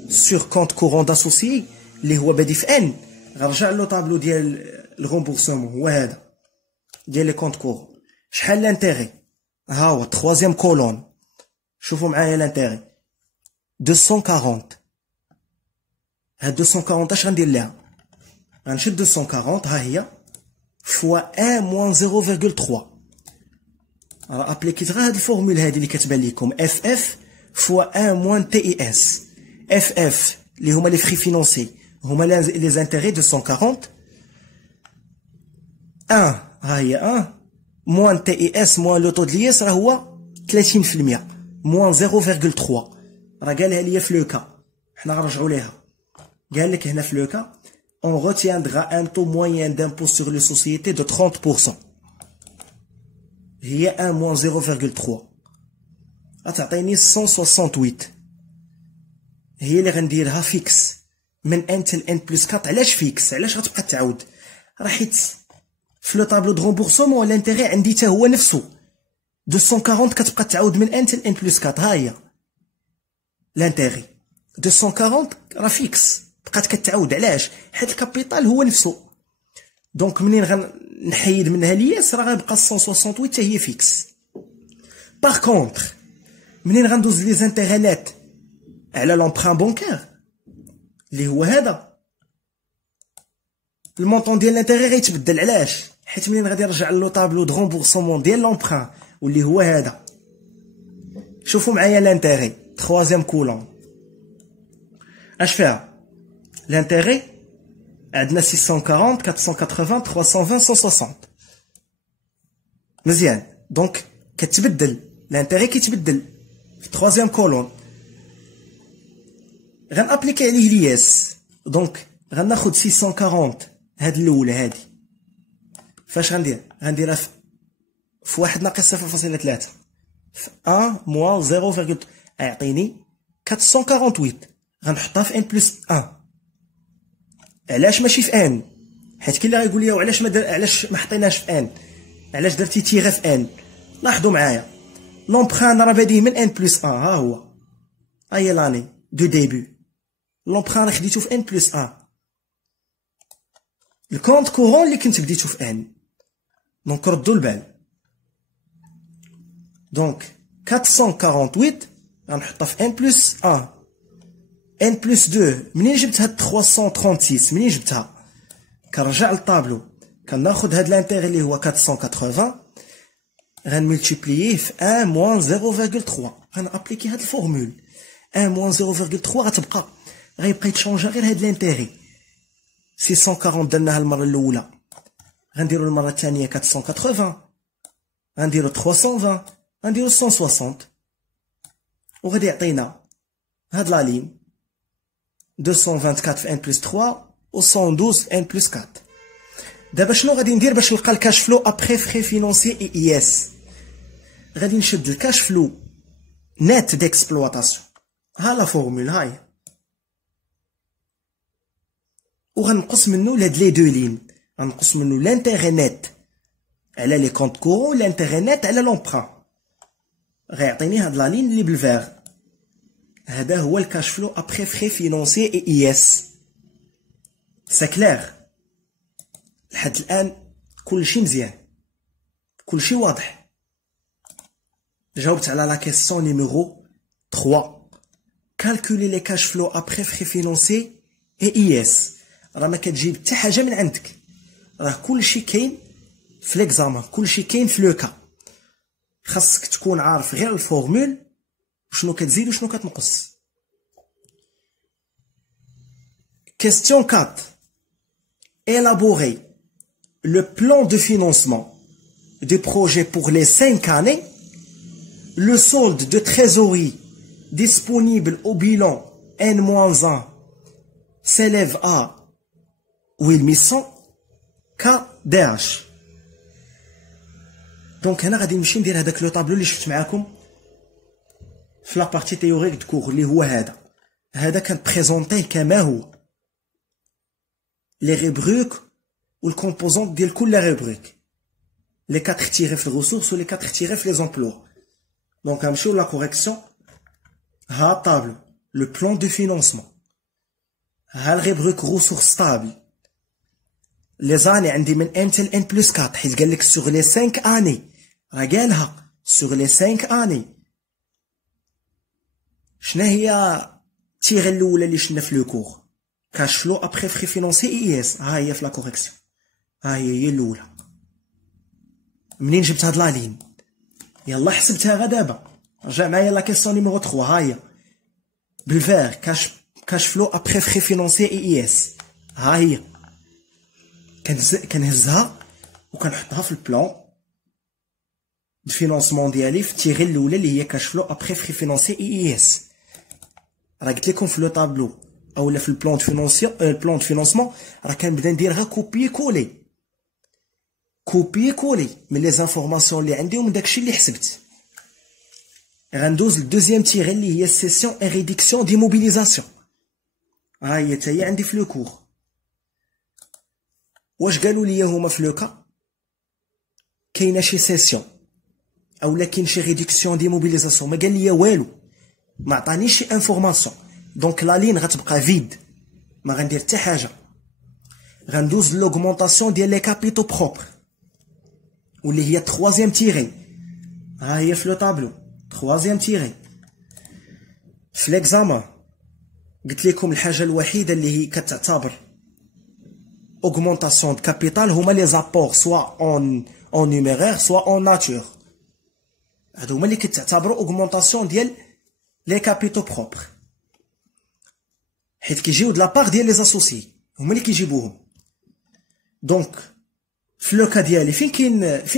سور كونط كورون داسوسيي اللي هو بادي في ان؟ غنرجع لو طابلو ديال الغومبورسمون هو هذا ديال لي كونط كورون. شحال لانتيغي؟ ها هو تخوازيام كولون. شوفوا معايا لانتيغي 240. هاد 240 اش غندير ليها؟ غنشد 240 ها هي فوا 1 موان 0.3. راه ابليكيت غير هاد الفورمول هادي اللي كتبان لكم اف اف فوا 1 موان تي اي اس. اف اف اللي هما لي فري فينونسي هما لي زانتيغي 240 1 ها هي 1 موان تي اي اس موان لو طو د لياس راه هو 30% moins 0,3 راه قالها ليا في لو كا حنا غنرجعوا ليها قال لك هنا في لو كا on retiendra un taux moyen d'impôt sur les sociétés de 30% هي 1 moins 0,3 غتعطيني 168 هي اللي غنديرها فيكس من ان تل ان بلس 4 علاش فيكس علاش غتبقى تعاود راه حيت في لو طابلو دو رومبورسمون لانتيغي عندي حتى هو نفسه 240 كتبقى تعاود من ان تل ان بلس 4 ها هي لانتيغي 240 راه فيكس بقات كتعاود علاش حيت الكابيتال هو نفسه دونك منين غنحيد منها لياس راه غيبقى 168 حتى هي فيكس باغ كونطخ منين غندوز لي زانتيغي على لومبران بونكير اللي هو هذا المونطون ديال لانتيغي غيتبدل علاش حيت منين غادي نرجع لو طابلو دو رومبورسمون ديال لومبران واللي هو هذا شوفوا معايا لانتيغي troisième كولون اش فيها l'intérêt عندنا 640 480 320 160 مزيان دونك كتبدل l'intérêt كيتبدل في troisième كولون غنابليكي عليه لياس دونك غناخد 640 هاد الاولى هادي فاش غنديرها في 1 ناقص 0.3 في 1 موان 0. يعطيني 448 غنحطها في ان بلس 1 علاش ماشي في ان حيت كاين اللي غايقول لي علاش ما حطيناش في ان علاش درتي تيغا في ان لاحظوا معايا لومبران راه بادي من ان بلس 1 ها هو ها هي لاني دو ديبي لومبران خديتو في ان بلس 1 الكونت كورون اللي كنت بديتو في ان دونك ردوا البال دونك 448 غنحطها في ان بلس 1 ان بلس 2 منين جبت هاد 336 منين جبتها كنرجع للطابلو كناخد هاد لانتيغي اللي هو 480 غنملتيبلييه في 1 موان 0,3 غنابليكي هاد الفورمول 1 موان 0,3 غتبقى غيبقى يتشونجا غير هاد لانتيغي 640 درناها المره الاولى غنديرو المره الثانيه 480 غنديرو 320 غنديرو 160 وغادي يعطينا هاد لا لين 224 في ان بلس 3 و 112 في ان بلس 4 دابا شنو غادي ندير باش نلقى الكاش فلو ابري فري فينونسي اي اس غادي نشد الكاش فلو نت ديكسبلواتاسيون ها لا فورمول هاي وغنقص منه لهاد لي دو لين غنقص منه لانتيغي نت على لي كونط كورون لانتيغي نت على لومبران غيعطيني هاد لا لين اللي بالفيغ هذا هو الكاش فلو ابري فري فينونسي اي اس سا كلير لحد الان كلشي مزيان كلشي واضح جاوبت على لا كيسيون نيميرو 3 كالكولي لي كاش فلو ابري فري فينونسي اي اس راه ما كتجيب حتى حاجه من عندك راه كلشي كاين في ليكزامان كلشي كاين في لو كا خاصك تكون عارف غير الفورمول شنو كتزيد وشنو كتنقص Question 4 élaborer le plan de financement du projet pour les 5 années le solde de trésorerie disponible au bilan N-1 s'élève à 8100 KDH دونك هنا غادي نمشي ندير هذاك لو طابلو اللي شفت معاكم في لا بارتي تيوريك دو كور اللي هو هذا كان بريزونطيه كما هو لي ريبروك والكومبوزونط ديال كل ريبروك لي 4 تيري في الريسورس و لي 4 تيري في لي زومبلوا دونك غنمشيو لا كوريكسيون ها طابلو لو بلان دو فينونسمون ها الريبروك ريسورس ستابل لي زاني عندي من ان تل ان بلس 4 حيت قال لك سوغ لي 5 اني راه قالها سوغ لي 5 اني شنو هي التيغه الاولى اللي شفنا في لو كور كاش فلو ابري فري فينونسي اي اس ها هي في لا كوريكسيون ها هي الاولى منين جبت هاد لا لين يلا حسبتها غا دابا رجع معايا لا كيسيون نيميرو 3 ها هي بالفير كاش فلو ابري فري فينونسي اي اس ها هي كنهزها وكنحطها في البلان الفينونسمون ديالي في التيغي الاولى اللي هي كاش فلو ابري فري فينونسي اي اس. راه قلت لكم في لو طابلو اولا في البلان دو فينونسمون راه كنبدا ندير غير كوبيي كولي من لي زانفورماسيون اللي عندي ومن داكشي اللي حسبت. غندوز للدوزيام تيغي اللي هي سيسيون اي ريدكسيون دي موبيليزاسيون. ها هي حتى هي عندي في لو كور. واش قالوا لي هما في لوكا كاينه شي سيسيون اولا كاين شي ريدكسيون دي موبيليزاسيون؟ ما قال لي والو، ما عطانيش شي انفورماسيون. دونك لا لين غتبقى فيد، ما غندير حتى حاجه. غندوز لوغمونطاسيون ديال لي كابيتو بروبر واللي هي تخوازيام تيغي. ها هي في لو طابلو تخوازيام تيغي. في ليكزامان قلت لكم الحاجه الوحيده اللي هي كتعتبر augmentation de capital هما لي زابور سوا اون نيميرير سوا اون ناتور. هادو هما اللي كتعتبروا augmentation ديال لي كابيتو بروبر، حيت كيجيو د لابار ديال لي زاسوسي هما اللي كيجيبوهم. دونك في لوكا ديالي فين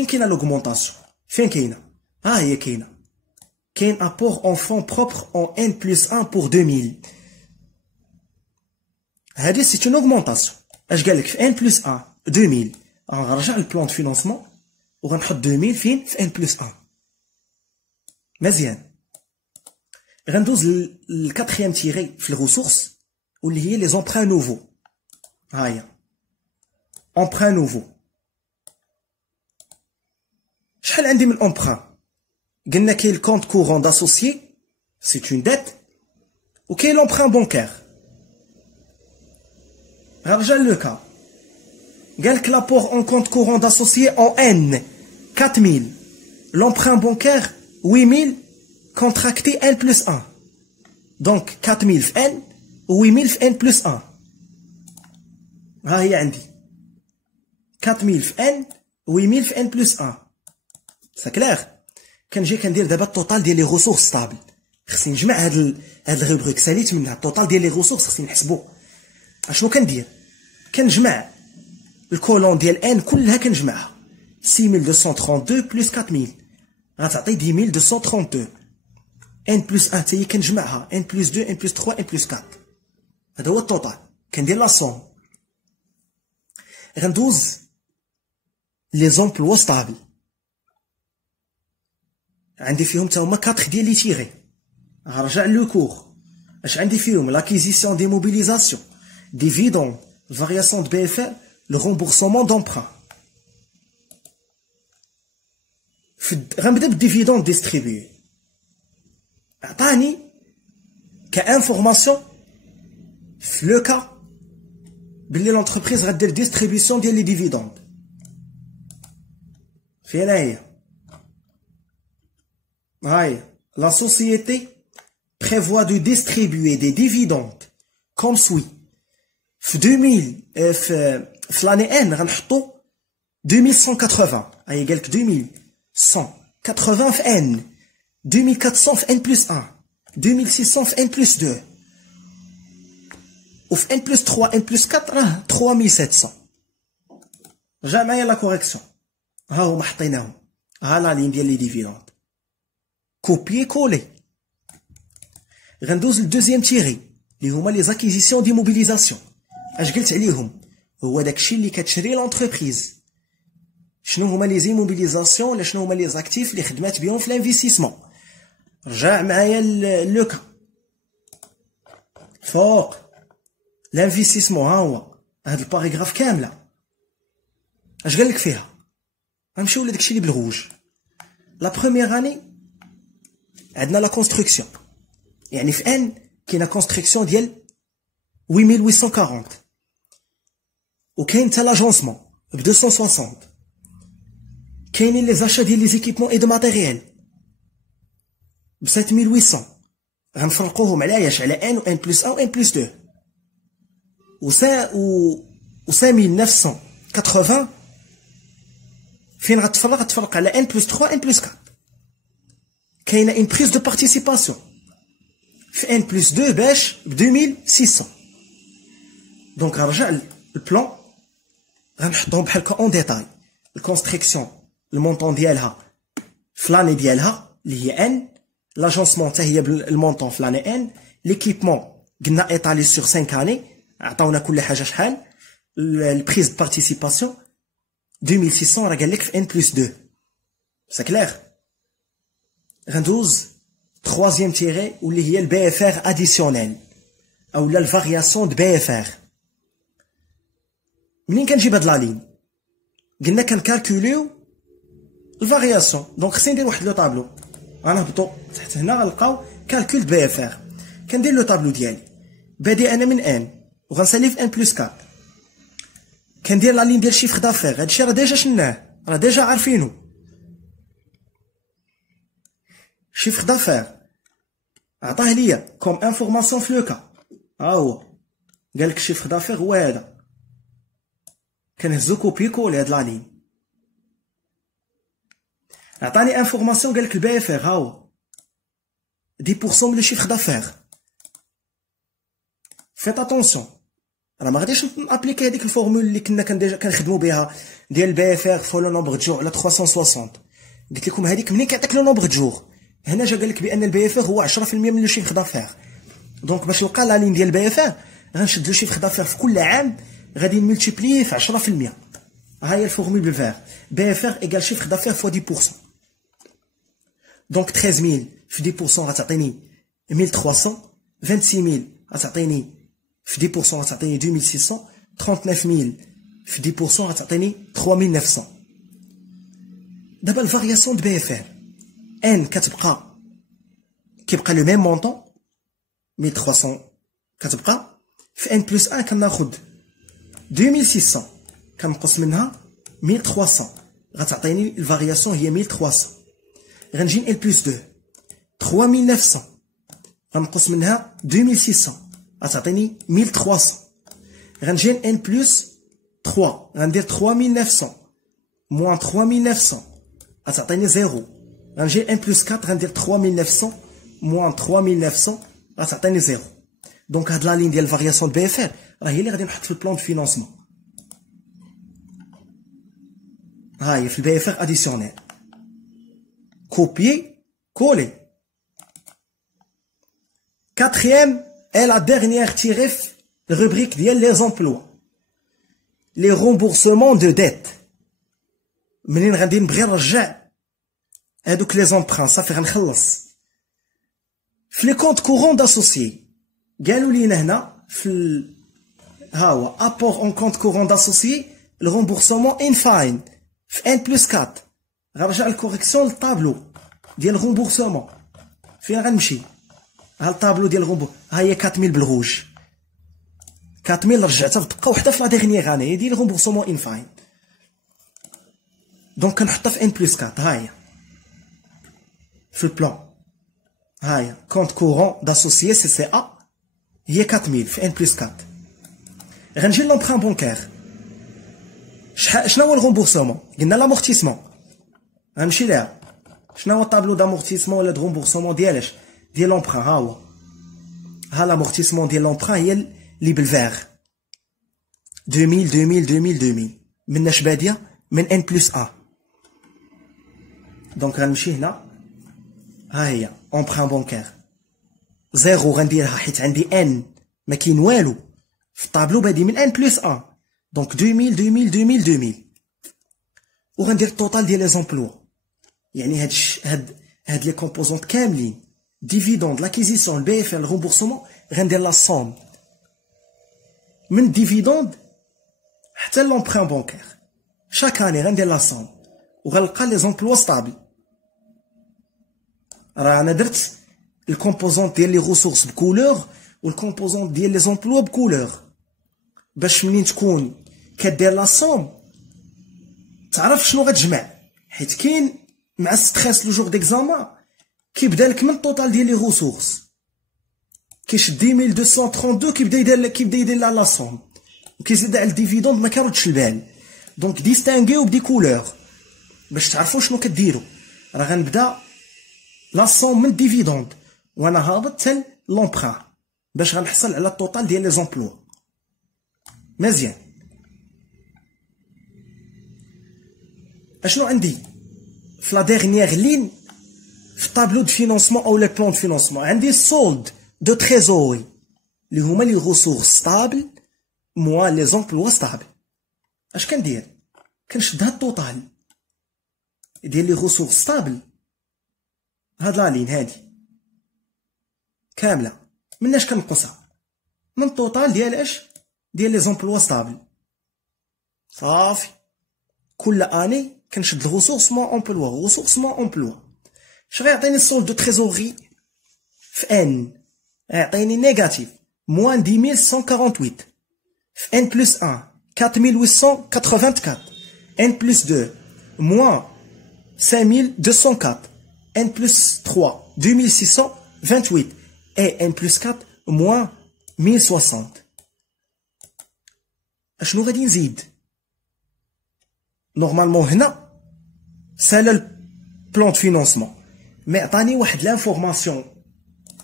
كاينه لوغمونطاسيون؟ فين كاينه؟ ها هي كاين ابور اون فون بروبر اون ان بلس 1 بور 2000. هادي سي اون اوغمونطاسيون. اش قالك في ان بلس 1 2000؟ غنرجع للبلان دو فينونسمون وغنحط 2000 فين؟ في ان بلس 1. مزيان. غندوز للكاتريام تيغي في الريسورس واللي هي لي زومبران نوفو. ها هي امبران نوفو. شحال عندي من امبران؟ قلنا كاين الكونت كورون داسوسيي سي اون ديت وكاين لومبران بونكير. غنرجع لوكا قالك لابور اون كونت كورون داسوسيي اون ان 4000، لومبران بونكير 8000 كونتراكتي ان بلس 1. دونك 4000 في ان و 8000 في ان بلس 1. ها هي عندي 4000 في ان و 8000 في ان بلس 1. سا كلير. كنجي كندير دابا التوتال ديال لي ريسورس ستابل. خصني نجمع هاد الروبريك ساليت منها التوتال ديال لي ريسورس خصني نحسبو. اشنو كندير؟ كنجمع الكولون ديال ان كلها كنجمعها 6232 بلس 4000 غتعطي 10232. ان بلس 1 حتى هي كنجمعها ان بلس 2 ان بلس 3 ان بلس 4. هذا هو التوتال. كندير لا سوم. غندوز لي زومبلوا ستابل عندي فيهم تا هما 4 ديال لي تيغي. غنرجع لو كور. اش عندي فيهم؟ لاكيزيسيون دي موبيليزاسيون، ديفيدون، variation de BFR, le remboursement d'emprunt. غنبدا بالديفيدون ديستريبيي. عطاني كانفورماسيون في لو كا بلي لونتربريز غدير ديستريبيسيون ديال لي ديفيدوند. فين هي؟ هاي la société prévoit de distribuer des dividendes comme suit. في 2000 في لاني ان غنحطو 2180. هي قالك 2180 في ان، 2400 في ان بلس 1، 2600 في ان بلس 2، وفي ان بلس 3 ان بلس 4 راه 3700. رجع معايا لا كوريكسيون. ها هما حطيناهم. ها لا لين ديال لي ديفيدوند كوبيي كولي. غندوز للدوزيام تيغي اللي هما لي زاكيزيسيون دي موبيليزاسيون. اش قلت عليهم؟ هو داكشي اللي كتشري لونتربريز. شنو هما لي زيموبيليزاسيون ولا شنو هما لي زاكتيف اللي خدمات بهم في الانفستيسمون؟ رجع معايا لوكا فوق الانفستيسمون. ها هو هاد الباراغراف كامله. اش قالك فيها؟ غنمشيو لداكشي اللي بالغوج. لا بروميير اني عندنا لا كونستركسيون، يعني في ان كاينه كونستركسيون ديال 8840 وكاين حتى لاجونسمون ب 260. كاينين لي زاشا ديال لي زيكيبمون اي دو ماتيريال ب 7800. غنفرقوهم على اياش؟ على ان و ان بلس 1 و ان بلس 2 و 5980. فين غتفرق؟ غتفرق على ان بلس 3 ان بلس 4. كاينه اون بريز دو بارتيسيباسيون في ان بلس 2 باش ب 2600. دونك غنرجع للبلان غنحطهم بحال هكا اون ديتاي. الكونستركسيون المونطون ديالها في لاني ديالها اللي هي ان، لاجونسمون حتى هي بالمونطون في لاني ان، ليكيبمون قلنا ايطالي سور 5 اني، عطاونا كل حاجه شحال، البريز بارتيسيباسيون 2600 راه قال لك في ان بلس 2. سي كلير. غندوز troisième تيغي واللي هي البي اف ار اديسيونيل اولا الفارياسيون دو بي اف ار. منين كنجيب هاد لا لين؟ قلنا كنكالكوليو الفارياسيون، دونك خصني ندير واحد لو طابلو. غنهبطو تحت هنا غنلقاو كالكول بي اف ار. كندير لو طابلو ديالي بادي انا من ان وغنسالي في ان بلس 4. كندير لا لين ديال شيفر دافير، هادشي راه ديجا شناه، راه ديجا عارفينو. شيفر دافير عطاه ليا كوم انفورماسيون في لوكا، ها هو قالك الشيفر دافير هو هذا. كنهزو كوبي كولي هاد لا لين. عطاني انفورماسيون قالك البي اف ار ها هو 10% من لو شيفر دافير. فيت اتونسيون راه ما غاديش نابليكي هذيك الفورمول اللي كنا ديجا كنخدمو بها ديال البي اف ار فوا لو نومبر دو جور على 360. قلت لكم هذيك منين كيعطيك لو نومبر دو جور، هنا جا قالك بان البي اف ار هو 10% من لو شيفر دافير. دونك باش نلقى لا لين ديال البي اف ار غنشد لو شيفر دافير في كل عام غادي نملتيبليه في 10%. ها هي الفورمول بالفير، بي اف ار ايكال شيفر دافير فوا 10%. دونك 13000 في 10% غتعطيني 1300، 26000 غتعطيني في 10% غتعطيني 2600، 39000 في 10% غتعطيني 3900. دابا الفارياسيون دو بي اف ار ان كيبقى لو ميم مونطون 1300 كتبقى في ان بلس 1 كناخد 2600 كنقص منها 1300 غتعطيني الفارياسيون هي 1300. غنجي ال بلس 2 3900 غنقص منها 2600 غتعطيني 1300. غنجي ان بلس 3 غندير 3900 موان 3900 غتعطيني 0. غنجي ان بلس 4 غندير 3900 موان 3900 غتعطيني 0. دونك هاد لا لين ديال الفارياسيون دو بي اف ار راه هي اللي غادي نحط في البلان دو فينونسمون. ها هي في البي اف ار اديسيونيل، copier, coller. Quatrième est la dernière tirée rubrique ديال les emplois. Les remboursements de dettes. منين غادي نبغي نرجع هادوك لي زومبران صافي غنخلص. في لي كونت كورون داسوسيي قالوا لينا هنا في ها هو ابور اون كونت كورون داسوسيي الرومبورسمون ان فاين في ان بلس 4. غنرجع الكوريكسيون للطابلو ديال الرومبورسمون. فين غنمشي؟ ها الطابلو ديال الرومبور، ها هي 4000 بالغوج، 4000 رجعتها بدقه وحده في لا ديغنييغ اني، هي ديال الرومبورسمون ان فاين. دونك كنحطها في ان بلس 4. ها هي في البلان، ها هي كونت كورون داسوسيي سي سي ا هي 4000 في ان بلس 4. غنجي لومبران بونكير. شنو هو الرومبورسمون؟ قلنا لامورتيسمون. غنمشي ليها. شنو هو الطابلو دامورتيسمون ولا دو رومبورسمون ديالاش؟ ديال لومبران. ها هو ها لامورتيسمون ديال لومبران هي اللي بالفيغ 2000 2000 2000 مناش باديه من ان بلس ا. دونك غنمشي هنا، ها هي امبران بونكير زيرو غنديرها حيت عندي ان ما كاين والو في الطابلو بادي من ان بلس ا. دونك 2000 2000 2000 وغندير التوتال ديال لي زومبلوا، يعني هاد لي كومبوزونط كاملين ديفيدوند لاكيزيسيون البي اف ار الرومبورسمون غندير لا صوم من الديفيدوند حتى لومبران بونكير. شاك اني غندير لا صوم وغنلقى لي زومبلوا ستابل. راه انا درت الكومبوزونط ديال لي ريسورس بكولور والكومبوزونط ديال لي زومبلوا بكولور باش منين تكون كدير لا صوم تعرف شنو غتجمع، حيت كاين مع ستريس لو جور ديكزامان كيبدا لك من الطوطال ديال لي ريسورس كيشد 10232 كيبدا يدير لا صوم وكيزيد على الديفيدوند ما كيردش البال. دونك ديستانغيو بدي كولور باش تعرفوا شنو كديروا. راه غنبدا لا صوم من الديفيدوند وانا هابط حتى لومبران باش غنحصل على الطوطال ديال لي زومبلوا. مزيان. اشنو عندي؟ في لا ديرنيير لين في الطابلو دو فينونسمون او لي بلان دو فينونسمون عندي السولد دو تريزوري اللي هما لي غوسورس ستابل موا لي زومبلوا ستابل. اش كندير؟ كنشد هاد الطوطال ديال لي غوسورس ستابل، هاد لا لين هادي كامله مناش كنقصها من الطوطال ديال اش؟ ديال لي زومبلوا ستابل. صافي كل اني كنشد الغوسورس مون امبلوا غوسورس مون امبلوا. اش غيعطيني السولد دو تريزوري في ان؟ غيعطيني نيجاتيف موان 10148 في ان بلس 1 4884 ان بلس 2 موان 5204 n plus 3 2628 et n plus 4 moins 1060. اشنو غادي نزيد؟ نورمالمون هنا سالا البلان دو فينونسمون مي عطاني واحد لانفورماسيون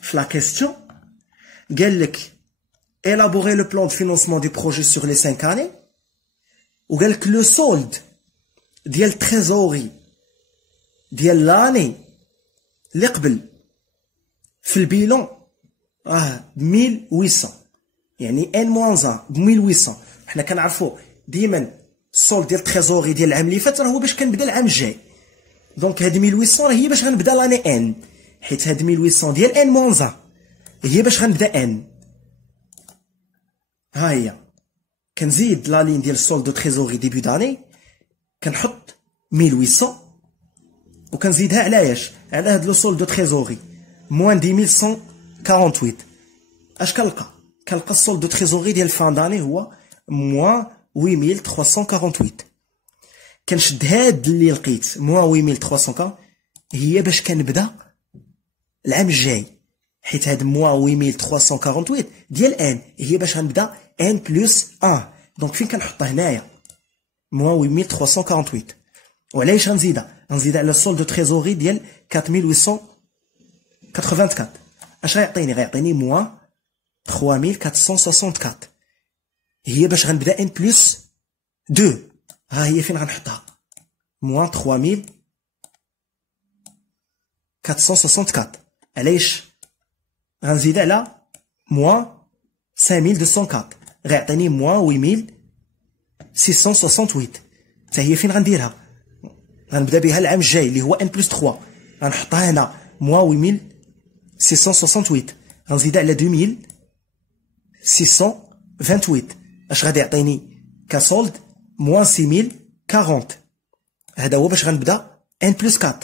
في لا كيستيون قال لك élaborer le plan de financement du projet sur les 5 années وقال لك لو سولد ديال التريزوري ديال لاني اللي قبل في البيلون ب 1800 يعني ان موان 1 ب 1800. حنا كنعرفوا ديما السولد ديال التريزوري ديال العام اللي فات راه هو باش كنبدا العام الجاي، دونك هاد 1800 راه هي باش غنبدا لاني ان، حيت هاد 1800 ديال ان موان 1 هي باش غنبدا ان. ها هي كنزيد لا لين ديال السولد دو تريزوري ديبي داني كنحط 1800 وكنزيدها على اش؟ على هاد لو سولد دو تريزوري موان 10148. اش كنلقى؟ كنلقى السولد دو تريزوري ديال فان داني هو موان 8348. كنشد هاد اللي لقيت موان 8340 هي باش كنبدا العام الجاي، حيت هاد موان 8348 ديال ان هي باش غنبدا ان بلس 1. دونك فين كنحطها؟ هنايا موان 8348. وعلاش غنزيدها؟ غنزيدها على السولد دو تريزوري ديال 4884. اش غيعطيني؟ غيعطيني موان 3464 هي باش غنبدا ان بلس 2. ها هي فين غنحطها؟ موان 3464. علاش غنزيد على موان 5204 غيعطيني موان 8668. حتى هي فين غنديرها؟ غنبدا بها العام الجاي اللي هو ان بلس 3 غنحطها هنا موان 8668 غنزيدها على 2628. اش غادي يعطيني كسولد؟ موان 6040. هذا هو باش غنبدا ان بلس 4.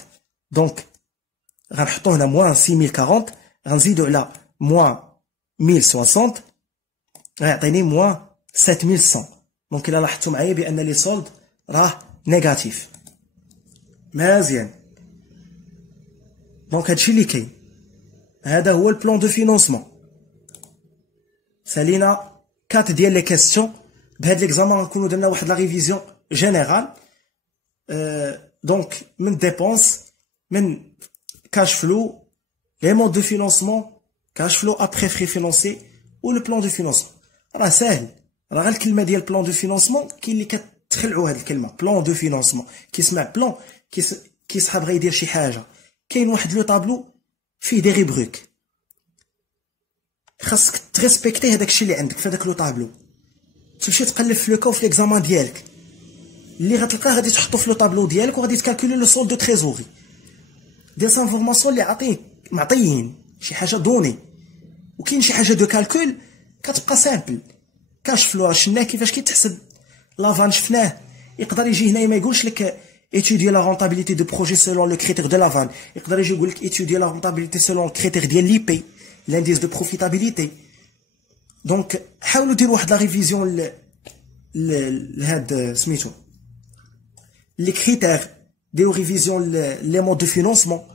دونك غنحطو هنا موان 6040 غنزيدو على موان 1060 غيعطيني موان 7100. دونك الا لاحظتوا معايا بان لي سولد راه نيجاتيف. مزيان. دونك هادشي اللي كاين، هذا هو البلان دو فينونسمون. سالينا 4 ديال لي كيسيون. بهاد ليكزامان غنكونو درنا واحد لا ريفيزيون جينيرال. دونك من ديبونس، من كاش فلو، لي مود دو فينونسمون، كاش فلو ابخي فري فينونسي و لو بلان دو فينونسمون. راه ساهل، راه غير الكلمه ديال بلان دو فينونسمون كاين اللي كتخلعوا هاد الكلمه بلان دو فينونسمون، كيسمع بلان كيصحى بغا يدير شي حاجه. كاين واحد لو طابلو فيه دي ريبروك، خاصك تريسبكتي هداك الشيء اللي عندك في هداك لو طابلو. تمشي تقلب في لو كا وفي ليكزامان ديالك اللي غتلقاه غادي تحطو في لو طابلو ديالك وغادي تكالكولي لو سولد دو تريزوري دي سانفورماسيون اللي عطيك معطيين شي حاجه دوني. وكاين شي حاجه دو كالكول كتبقى سامبل. كاش فلو راه شفناه كيفاش كيتحسب، لافان شفناه. يقدر يجي هنايا ما يقولش لك étudier la rentabilité de projet selon le critère de la vanne. يقدر يجي يقول لك étudier la rentabilité selon le critère ديال لي بي، l'indice de profitabilité. دونك حاولوا ديروا واحد لا ريفيزيون لهاد سميتو لي كريتير، ديروا ريفيزيون لي مود دو فينونسمون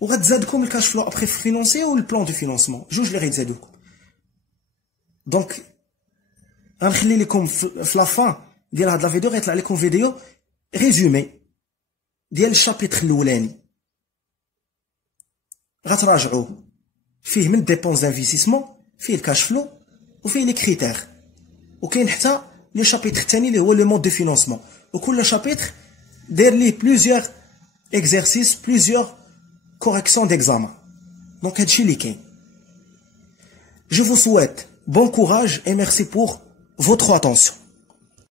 وغتزادكم الكاش فلو ابخي فينونسي و البلان دو فينونسمون، جوج اللي غيتزادوكم. دونك غنخلي لكم في لافان ديال هاد لا فيديو غيطلع لكم فيديو ريزومي ديال الشابيتر الاولاني غتراجعوه، فيه من ديبونس دانفيستيسمون، فيه الكاش فلو وفيه لي كريتير، وكاين حتى لو شابيتر الثاني اللي هو لو مود دو فينونسمون. وكل شابيتر داير ليه بلوزيغ exercices, plusieurs corrections d'examen. Donc, هادشي اللي كاين. Je vous souhaite bon courage et merci pour votre attention.